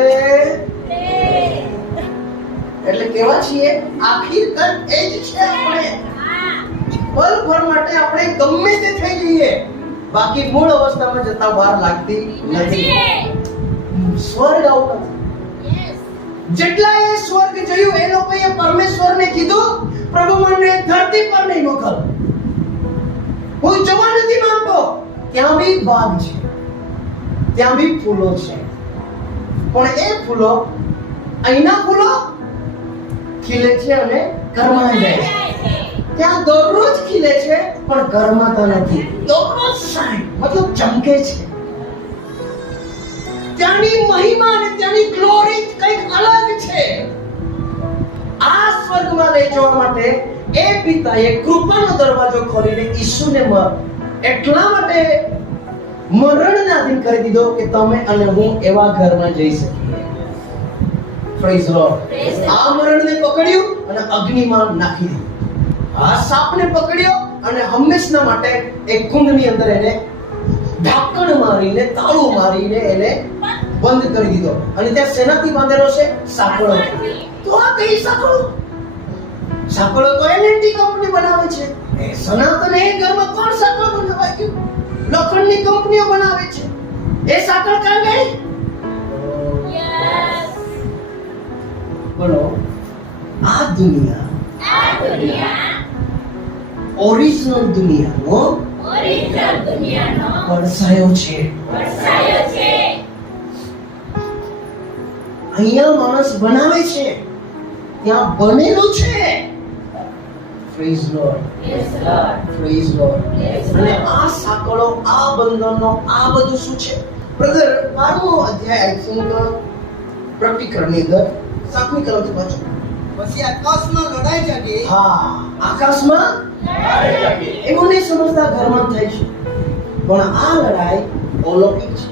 એટલે કેવા છીએ? આખિરકાર એ જ છે આપણે. પલ ભર માટે આપણે ગમે તે થઈ જઈએ, બાકી મૂળ અવસ્થામાં જતા વાર લાગતી નથી. સ્વર્ગ આવું નથી. જેટલા એ સ્વર્ગ જોયું એ લોકોએ પરમેશ્વરને કીધું, પ્રભુ મને ધરતી પર નહીં મોકલ. હું જવા નથી માંગતો. ત્યાં બી બાગ છે, ત્યાં બી ફૂલો છે, પણ એ ફૂલો અહીંના ફૂલો ખીલે છે અને કરમાઈ જાય છે. ત્યાં દરરોજ ખીલે છે પણ કરમાતા નથી. દરરોજ શાઇન મતલબ ચમકે છે. ત્યાંની મહિમા અને ત્યાંની ગ્લોરી કંઈક અલગ છે. આ સ્વર્ગમાં લઈ જવા માટે એ પિતાએ કૃપાનો દરવાજો ખોલીને ઈસુને એટલા માટે મરણને આધીન કરી દીધો કે તમે અને હું એવા ઘરમાં જઈ શકીએ. Praise lord. આ મરણને પકડ્યું અને અગ્નિમાં નાખી દીધું. આ સાપને પકડ્યો અને હંમેશના માટે એક કુંડની અંદર એને ઢાંકણ મારીને તાળું મારીને એને બંધ કરી દીધો. અને ત્યાં શેનાથી બાંધેલો છે? સાંકળો. તો આ કઈ સાંકળો? સાંકળો તો એલએનટી કંપની બનાવે છે. એ સનાતન એ ઘરમાં કોણ સાંકળો બનાવાય ગયું? લોખંડની કંપનીઓ બનાવે છે. એ સાંકળ કાં ગઈ? બોલો. આ દુનિયા ઓરિજિનલ દુનિયાનો વરસાયો છે. અહીંયા માણસ બનાવે છે, ત્યાં બનેલું છે. Praise lord. Praise lord. અને આ સાંકળો, આ બંધનો, આ બધું શું છે? બ્રધર 12મો અધ્યાય આઈ થિંક પ્રકટીકરણની અંદર 7મી કલમથી વાંચો. પછી આકાશમાં લડાઈ જાગી. હા, આકાશમાં લડાઈ જાગી. એવું નહીં સમજતા ઘરમાં થાય છે, પણ આ લડાઈ અલૌકિક છે.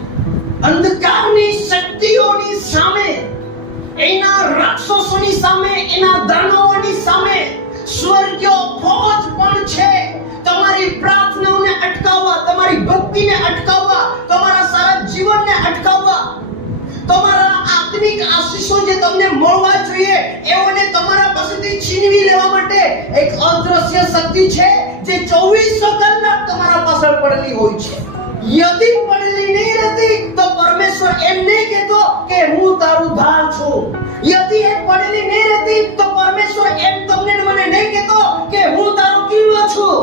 અંધકારની શક્તિઓની સામે, એના રાક્ષસોની સામે, એના દાનવોની સામે સ્વર્ગીય ફૌજ પણ છે. તમારી પ્રાર્થનાઓને અટકાવવા, તમારી ભક્તિને અટકાવવા, તમારા સારા જીવનને અટકાવવા, તમારા આત્મિક આશીષો જે તમને મળવા જોઈએ એઓને તમારા પાસેથી છીનવી લેવા માટે એક અદ્રશ્ય શક્તિ છે જે 24 કલાક તમારા પાછળ પડેલી હોય છે. યદિ પડેલી નહીં રહેતી તો પરમેશ્વર એમ નહીં કહેતો કે હું તારું ધાર છું. યદિ એ પડેલી નહીં રહેતી તો પરમેશ્વર એમ તમને મને નહીં કહેતો કે હું તારો કિલ્લો છું,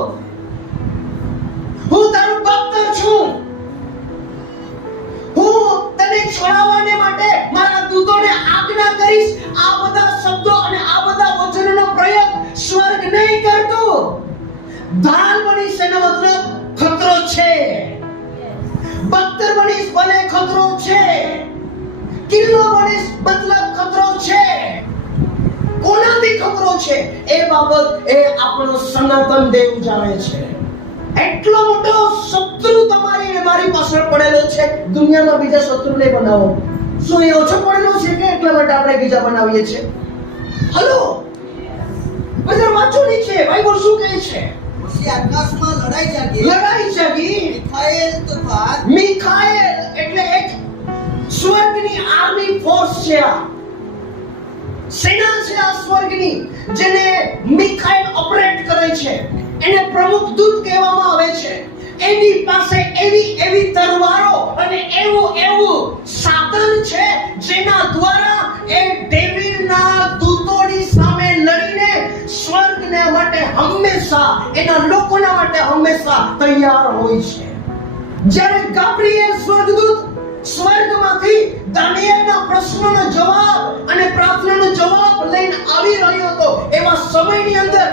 હું તારું બખ્તર છું. હું તને છોડાવવાને માટે મારા દૂતોને આજ્ઞા કરીશ. આ બધા શબ્દો અને આ બધા વચનોનો પ્રયોગ સ્વર્ગ નહીં કરતો. ધાલ બનીશ એનો મતલબ ખતરો છે. બખ્તર બનીશ ભલે ખતરો છે. કિલ્લો બનીશ મતલબ ખતરો છે. કોનાથી ખતરો છે એ બાબત એ આપણો સનાતન દેવ જાણે છે. એટલો મોટો શત્રુ તમારી અને મારી પાછળ પડેલો છે. દુનિયામાં બીજા શત્રુ નહીં બનાવો. શું એ ઓછો પડેલો છે કે એટલા માટે આપણે બીજા બનાવીએ છીએ? હલો, બધા વાંચો નીચે બાઇબલ શું કહે છે? પછી આકાશમાં લડાઈ જાગી. લડાઈ જાગી. મિખાએલ તથા મિખાએલ એટલે એક સ્વર્ગની આર્મી ફોર્સ છે, આ સેના છે આ સ્વર્ગની, જેને મિખાએલ ઓપરેટ કરે છે. એને પ્રમુખ દૂત કહેવામાં આવે છે. એની પાસે એવી તરવારો અને એવું સાધન છે જેના દ્વારા એ ડેવિલના દૂતોની સામે લડીને સ્વર્ગને માટે હંમેશા, એના લોકોના માટે હંમેશા તૈયાર હોય છે. જ્યારે ગાબ્રિએલ સ્વર્ગદૂત સ્વર્ગમાંથી દાનિયેલના પ્રશ્નનો જવાબ અને પ્રાર્થનાનો જવાબ લઈને આવી રહ્યો હતો, એવા સમયની અંદર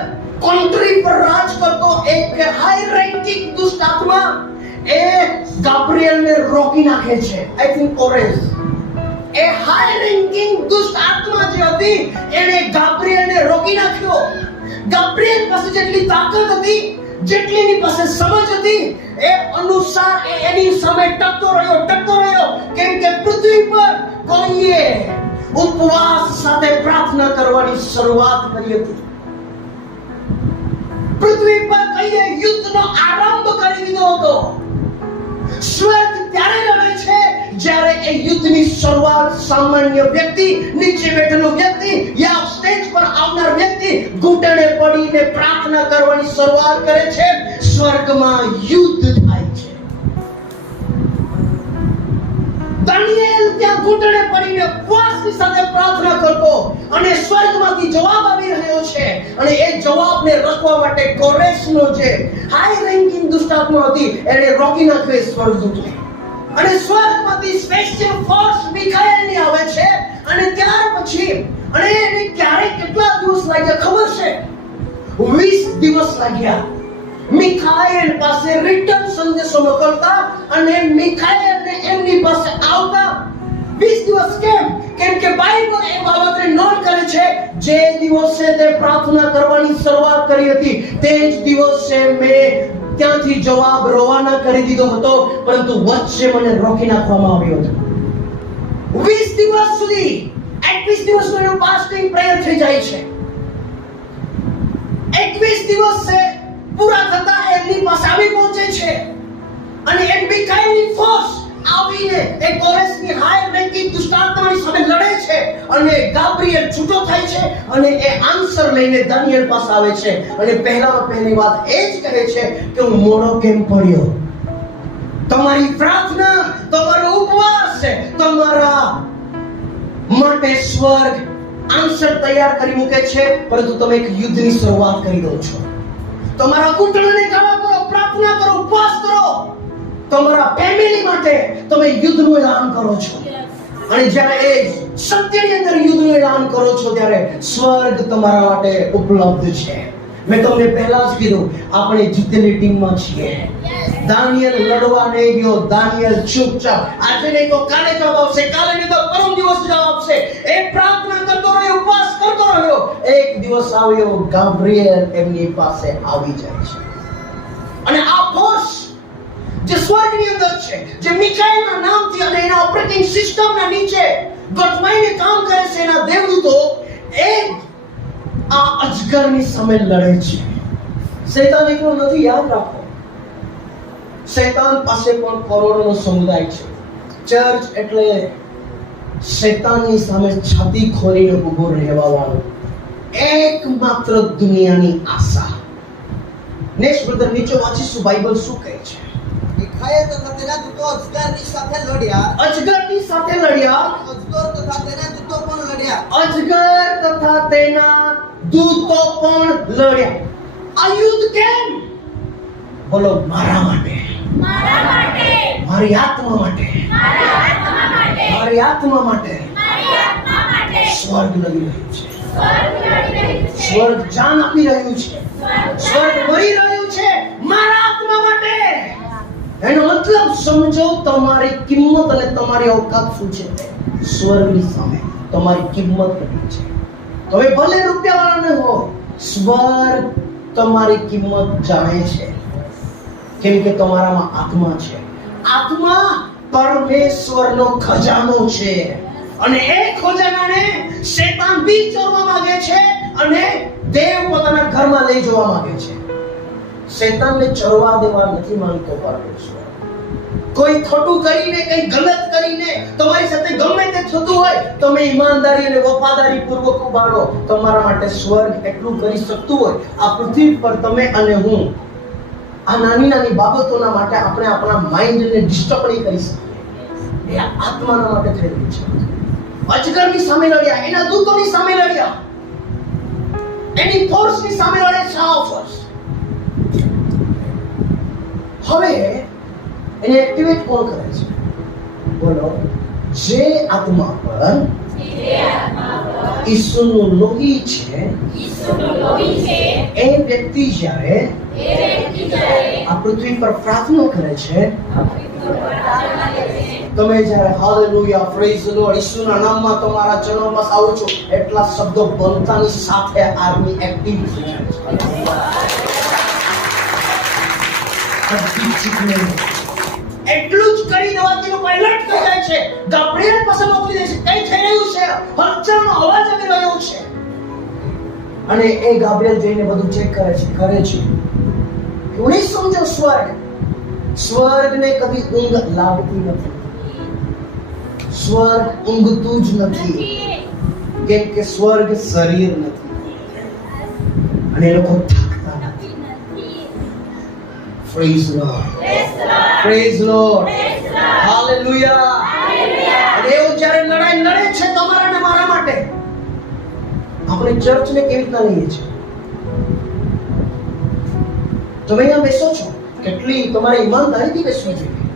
કન્ટ્રી પર રાજ કરતો એક હાઈ રેન્કિંગ દુષ્ટ આત્મા એ ગાબ્રિએલને રોકી નાખે છે. આઈ થિંક કોરેસ, એ હાઈ રેન્કિંગ દુષ્ટ આત્મા જે હતી એને ગાબ્રિએલને રોકી નાખ્યો. ગાબ્રિએલ પાસે જેટલી તાકાત હતી, જેટલી એની પાસે સમજ હતી, એ અનુસાર એની સામે ટકતો રહ્યો, કેમ કે પૃથ્વી પર કોઈએ ઉપવાસ સાથે પ્રાર્થના કરવાની શરૂઆત કરી હતી. પૃથ્વી પર કઈએ યુદ્ધનો આરંભ કરી દીધો હતો. સ્વર્ગ ત્યારે લડે છે જ્યારે એ યુદ્ધની શરૂઆત સામાન્ય વ્યક્તિ, નીચે બેઠેલો વ્યક્તિ યા સ્ટેજ પર આવનાર વ્યક્તિ ઘૂંટણે પડીને પ્રાર્થના કરવાની શરૂઆત કરે છે. સ્વર્ગમાં યુદ્ધ થાય છે. દાનિયેલ ત્યાં ઘૂંટણે પડીને ઉપવાસની સાથે પ્રાર્થના કરતો અને સ્વર્ગમાંથી જવાબ આવી રહ્યો છે, અને એ જવાબને રોકવા માટે કોરેશનો જે હાઈ રેન્કિંગ દુષ્ટાત્મા હતી એને રોકી નાખ્યો સ્વર્ગદૂતને. અને સ્વર્ગમાંથી સ્પેશિયલ ફોર્સ મિખાએલની આવે છે, અને ત્યાર પછી એને ક્યારે કેટલા દિવસ લાગ્યા ખબર છે? 20 દિવસ લાગ્યા મિખાએલ પાસે રિટર્ન સંદેશો મોકલતા અને મિખાએલને એમની પાસે આવતા. 20 દિવસ કેમ કે બાઇબલ એ બાબતને નોટ કરે છે, જે દિવસે તે પ્રાર્થના કરવાની શરૂઆત કરી હતી તે જ દિવસે મેં ત્યાંથી જવાબ રવાના કરી દીધો હતો, પરંતુ વચ્ચે મને રોકી નાખવામાં આવ્યો હતો. 20 દિવસ સુધી 21 દિવસનો એનો ફાસ્ટિંગ પ્રેયર થઈ જાય છે. 21 દિવસે પૂરા થતા એમની પાસે આવી પહોંચે છે, અને એ મિખાએલની ફોર્સ આવીને એ કોરેશની હાઈ રેન્કિંગ દુષ્ટાત્માની સામે લડે છે, અને ગાબ્રિએલ છૂટો થાય છે અને એ આન્સર લઈને દાનિયેલ પાસે આવે છે. અને પહેલી વાત એ જ કહે છે કે હું મોડો કેમ પડ્યો? તમારી પ્રાર્થના, તમારો ઉપવાસ, તમારા માટે સ્વર્ગ આન્સર તૈયાર કરી મૂકે છે, પરંતુ તમે એક યુદ્ધની શરૂઆત કરી દો છો. તમારા ઘૂંટણને કાળા કરો, પ્રાર્થના કરો, ઉપવાસ કરો. તમારા ફેમિલી માટે તમે યુદ્ધનું એલાન કરો છો, અને જ્યારે એ સત્યની અંદર યુદ્ધનું એલાન કરો છો ત્યારે સ્વર્ગ તમારા માટે ઉપલબ્ધ છે. મેં તમને પહેલા જ કીધું, આપણે જીતેલી ટીમમાં છીએ. દાનિયેલ લડવા નહીં ગયો. દાનિયેલ ચૂપચાપ, આજે નહીં તો કાલે જવાબ આવશે, કાલે નહીં તો પરમ દિવસ જવાબ આવશે. એ પ્રાર્થના કરતો રહ્યો, ઉપવાસ કરતો રહ્યો. એક દિવસ આવ્યો, ગાબ્રિએલ એમની પાસે આવી જાય છે, અને આ ફોર્સ જે સ્વર્ગની અંદર છે, જે મિખાએલના નામથી અને એના ઓપરેટિંગ સિસ્ટમના નીચે ગોઠવાઈને કામ કરે છે, એના દેવદૂતો એ આ અજગરની સામે લડે છે. શૈતાન એકલો નથી, યાદ રાખો. શૈતાન પાસે પણ કરોડોનો સમુદાય છે. ચર્ચ એટલે શૈતાનની સામે છાતી ખોલીને ઊભો રહેવા વાળો એકમાત્ર દુનિયાની આશા. નેક્સ્ટ બ્રધર, નીચે વાંચીશું બાઇબલ શું કહે છે. મિખાએલ તથા તેના દૂતો અજગરની સાથે લડ્યા. અજગરની સાથે લડ્યા. અજગર તથા તેના દૂતો પણ લડ્યા. અજગર તથા તેના દૂતો પણ લડ્યા. આ યુદ્ધ કેમ? બોલો, મારા માટે, મારી આત્મા માટે, મારી આત્મા માટે સ્વર્ગ લડી રહ્યું છે. સ્વર્ગ જાન આપી રહ્યું છે. સ્વર્ગ મરી રહ્યું છે મારા આત્મા માટે. એનો મતલબ સમજો, તમારી કિંમત અને તમારી ઓકાત શું છે. સ્વર્ગની સામે તમારી કિંમત કેટલી છે. તમે ભલે રૂપિયાવાળા ન હો, સ્વર્ગ તમારી કિંમત જાણે છે, કેમ કે તમારામાં આત્મા છે. આત્મા પરમેશ્વરનો ખજાનો છે અને એ ખજાનાને શૈતાન બી ચોરવા માંગે છે અને દેવ પોતાના ઘરમાં લઈ જવા માંગે છે. શૈતાનને ચોરવા દેવા નથી માંગતો પરમેશ્વર. કોઈ ખોટું કરીને, કંઈ ગલત કરીને તમારી સાથે ગમે તે થતું હોય, તમે ઈમાનદારી અને વફાદારી પૂર્વક ઉભા રહો. તમારા માટે સ્વર્ગ એટલું કરી શકતું હોય, આ પૃથ્વી પર તમે અને હું આ નાની નાની બાબતોના માટે આપણે આપણા માઇન્ડને ડિસ્ટર્બ નહીં કરી શકીએ. એ આત્માના માટે થયેલું છે. અજગરની સામે લડ્યા, એના દૂતોની સામે લડ્યા, એની ફોર્સની સામે લડે છે આ ફોર્સ. હવે એને એક્ટિવેટ કોણ કરે છે? બોલો. જે આત્મા પર ઈસુનું લોહી છે, એ વ્યક્તિ જ્યારે આ પૃથ્વી પર પ્રાર્થના કરે છે, તમે જ્યારે હાલેલુયા, પ્રેઝ ધ લોર્ડ, ઈસુના નામમાં તમારા ચરણોમાં આવો છો, એટલા શબ્દો બોલતાની સાથે આર્મી એક્ટિવ થઈ જાય છે. એટલું જ કરી દેવાથી લોકો એલર્ટ થઈ જાય છે. ગાબ્રિએલ પાસે મોકલી દે છે, કઈ થઈ રહ્યું છે, હલચલનો અવાજ આવી રહ્યો છે. અને એ ગાબ્રિએલ જઈને બધું ચેક કરે છે. એવું નહીં સમજો, સ્વર્ગને કદી ઊંઘ લાગતી નથી. સ્વર્ગ ઊંઘતું જ નથી, કેમ કે સ્વર્ગ શરીર નથી અને એ લોકો થાકતા નથી. Praise the Lord. Praise the Lord. Hallelujah. અને એવું જ્યારે લડાઈ લડે છે તમારા અને મારા માટે, આપણે ચર્ચને કેવી રીતના લઈએ છીએ? તમે અહીંયા બેસો છો, કેટલી તમારે ઈમાનદારીથી બેસવી જોઈએ,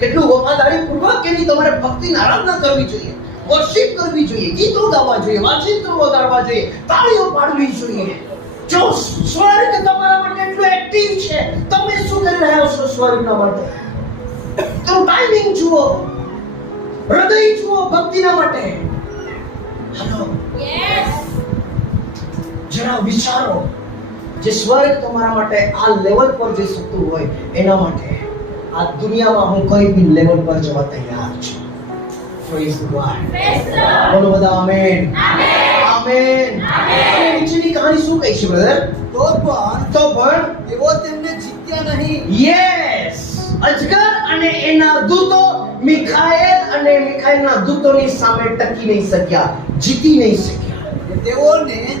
કેટલું વફાદારી પૂર્વક કેવી તમારે ભક્તિની આરાધના કરવી જોઈએ, વર્શિપ કરવી જોઈએ, ગીતો ગાવા જોઈએ, વાંચિત્રો વગાડવા જોઈએ, તાળીઓ પાડવી જોઈએ. જો સ્વર્ગ તમારા માટે એટલું એક્ટિવ છે, તમે શું કરી રહ્યા છો સ્વર્ગના માટે? તો ટાઈમિંગ જુઓ, હૃદય જુઓ ભક્તિના માટે. હાલો, જરા વિચારો, જે સ્વર્ગ તમારા માટે આ લેવલ પર જઈ શકતું હોય, એના માટે આ દુનિયામાં હું કોઈ બી લેવલ પર જવા તૈયાર છું. Praise the Lord. બોલો બધા આમેન. આમેન. નીચેની કહાની શું કહી છે બ્રધર? તો પણ એવો તેમને જીત્યા નહીં. યસ, અજગર અને એના દૂતો મિખાએલ અને મિખાએલના દૂતોની સામે ટકી નહીં શક્યા, જીતી નહીં શક્યા.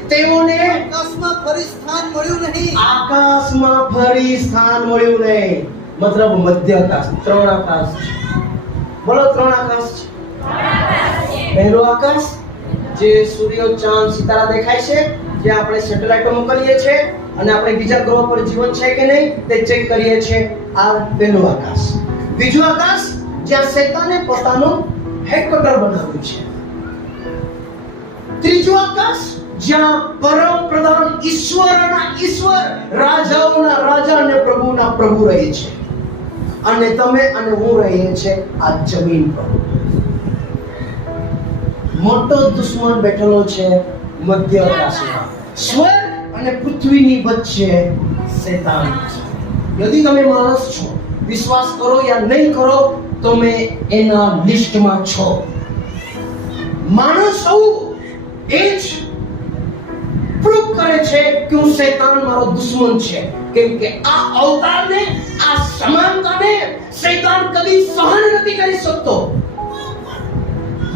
તેઓને આકાશમાં ફરી સ્થાન મળ્યું નહીં. આકાશમાં ફરી સ્થાન મળ્યું નહીં. મતલબ મધ્ય આકાશ, 3 આકાશ. બોલો 3 આકાશ છે. પહેલો આકાશ જે સૂર્ય, ચાંદ, સિતારા દેખાય છે, જે આપણે સેટેલાઇટો મોકલીએ છીએ અને આપણે બીજા ગ્રહ પર જીવન છે કે નહીં તે ચેક કરીએ છીએ. આ પહેલું આકાશ. બીજું આકાશ જ્યાં શૈતાને પોતાનું હેડક્વાર્ટર બનાવ્યું છે. ત્રીજું આકાશ જ્યાં પરમ પ્રધાન ઈશ્વરના ઈશ્વર, રાજાઓના રાજા અને પ્રભુના પ્રભુ રહે છે. અને તમે અને હું રહીએ છીએ આ જમીન પર. મોટો દુશ્મન બેઠેલો છે મધ્ય આકાશમાં. સ્વર્ગ અને પૃથ્વીની વચ્ચે શૈતાન છે. यदि તમે માણસ છો, વિશ્વાસ કરો યા નહીં કરો, તમે એના લિસ્ટમાં છો. માણસ હોવું એ જ પ્રૂવ કરે છે કે હું શૈતાન મારો દુશ્મન છે, કેમ કે આ અવતારને, આ સમાનતાને શૈતાન કદી સહન નથી કરી શકતો.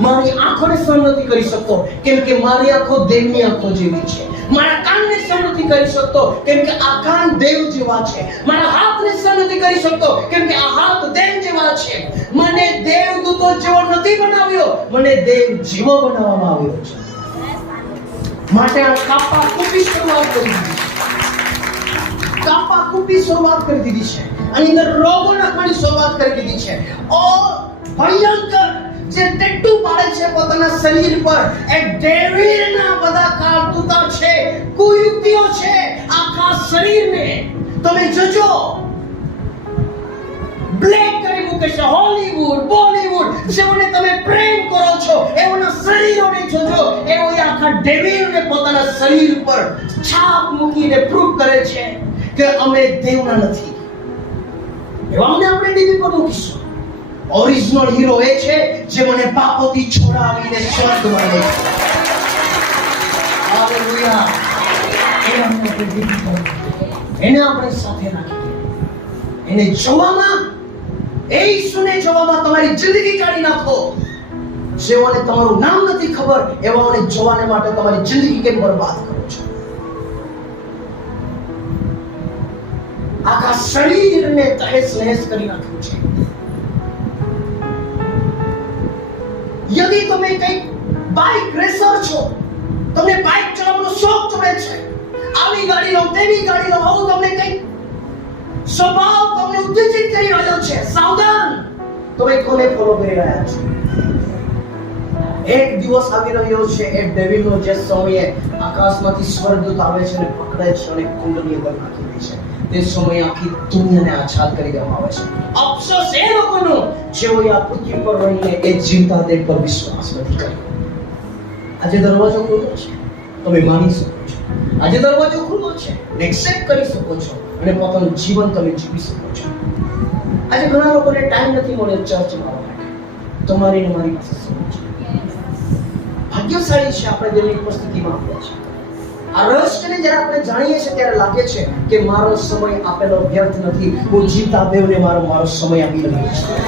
મારી આંખોને સહન નથી કરી શકતો, કેમ કે મારી આંખો દેવની આંખો જેવી છે. મારા કાનને સહન નથી કરી શકતો, કેમ કે આ કાન દેવ જેવા છે. મારા હાથને સહન નથી કરી શકતો, કેમ કે આ હાથ દેવ જેવા છે. મને દેવદૂતો જેવો નથી બનાવ્યો, મને દેવ જેવો બનાવવામાં આવ્યો છે. માટે આ કાપા કૂપી શરૂઆત કરી દીધી છે. કાપા કૂપી શરૂઆત કરી દીધી છે. આની અંદર રોગો નાખવાની શરૂઆત કરી દીધી છે. ઓ ભયંકર જે ટેટુ પાડે છે પોતાના શરીર પર, એ ડેવિલના બધા કારતૂતા છે, કુયુક્તિઓ છે આખા શરીરને. તમે જોજો, બ્લેક કરી મૂકે છે. હોલીવુડ, બોલીવુડ જેઓને તમે પ્રેમ કરો છો એઓના શરીરોને જોજો, એઓ આખા ડેવિલને પોતાના શરીર પર છાપ મૂકીને પ્રૂવ કરે છે કે અમે દેવના નથી. એવા અમને આપણે ટીવી પર મૂકીશું. ઓરિજિનલ હીરો એ છે જે મને પાપોથી છોડાવીને સ્વર્ગમાં લઈ જાય. હાલેલુયા. એને આપણે સાથે રાખીએ. એને જોવામાં, એ ઈસુને જોવામાં તમારી જિંદગી કાઢી નાખો. જેઓને તમારું નામ નથી ખબર એવાઓને જોવાને માટે તમારી જિંદગી કેમ બરબાદ કરો છો? આખા શરીરને તહેસ નહેસ કરી નાખ્યું છે. યદિ તમે કંઈક બાઇક રેસર છો, તમને બાઇક ચલાવવાનો શોખ ચડે છે, આવી ગાડી લો, તેવી ગાડી લો, આવું તમને કંઈક સ્વભાવ તમને ઉત્તેજિત કરી રહ્યો છે, સાવધાન. તમે કોને ફોલો કરી રહ્યા છો? એક દિવસ આવી રહ્યો છે એ ડેવિલનો, જે સમયે આકાશમાંથી સ્વર્ગદૂત આવે છે અને પકડે છે અને કુંડની અંદર નાખી દે છે. તે સમયે આખી દુનિયાને આછાદ કરી દેવામાં આવે છે. અફસોસ એ લોકોનો જેઓએ આ પૃથ્વી પર રહીને એ જીવતા દેવ પર વિશ્વાસ નથી કર્યો. આજે દરવાજો ખુલ્લો છે, તમે માની શકો છો. આજે દરવાજો ખુલ્લો છે, એક્સેપ્ટ કરી શકો છો અને પોતાનું જીવન તમે જીવી શકો છો. આજે ઘણા લોકોને ટાઈમ નથી મળ્યો ચર્ચમાં આવવા માટે. તમારી ને મારી પાસે સમય છે. ભાગ્યશાળી છે આપણે જેની ઉપસ્થિતિમાં આવ્યા છે. આ રહસ્યને જ્યારે આપણે જાણીએ છીએ ત્યારે લાગે છે કે મારો સમય આપેલો વ્યર્થ નથી. હું જીવતા દેવને મારો સમય આપી રહ્યો છું.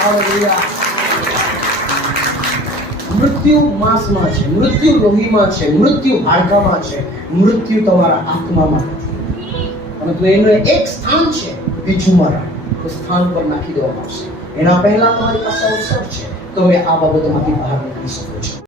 હાલેલુયા. મૃત્યુ માંસમાં છે, મૃત્યુ લોહીમાં છે, મૃત્યુ હાડકામાં છે, મૃત્યુ તમારા આત્મામાં નથી. પરંતુ એનું એક સ્થાન છે, બીજું મરણ. એ સ્થાન પર નાખી દેવામાં આવશે. એના પહેલા તમારી પાસે અવસર છે, તમે આ બાબતમાંથી બહાર નીકળી શકો છો.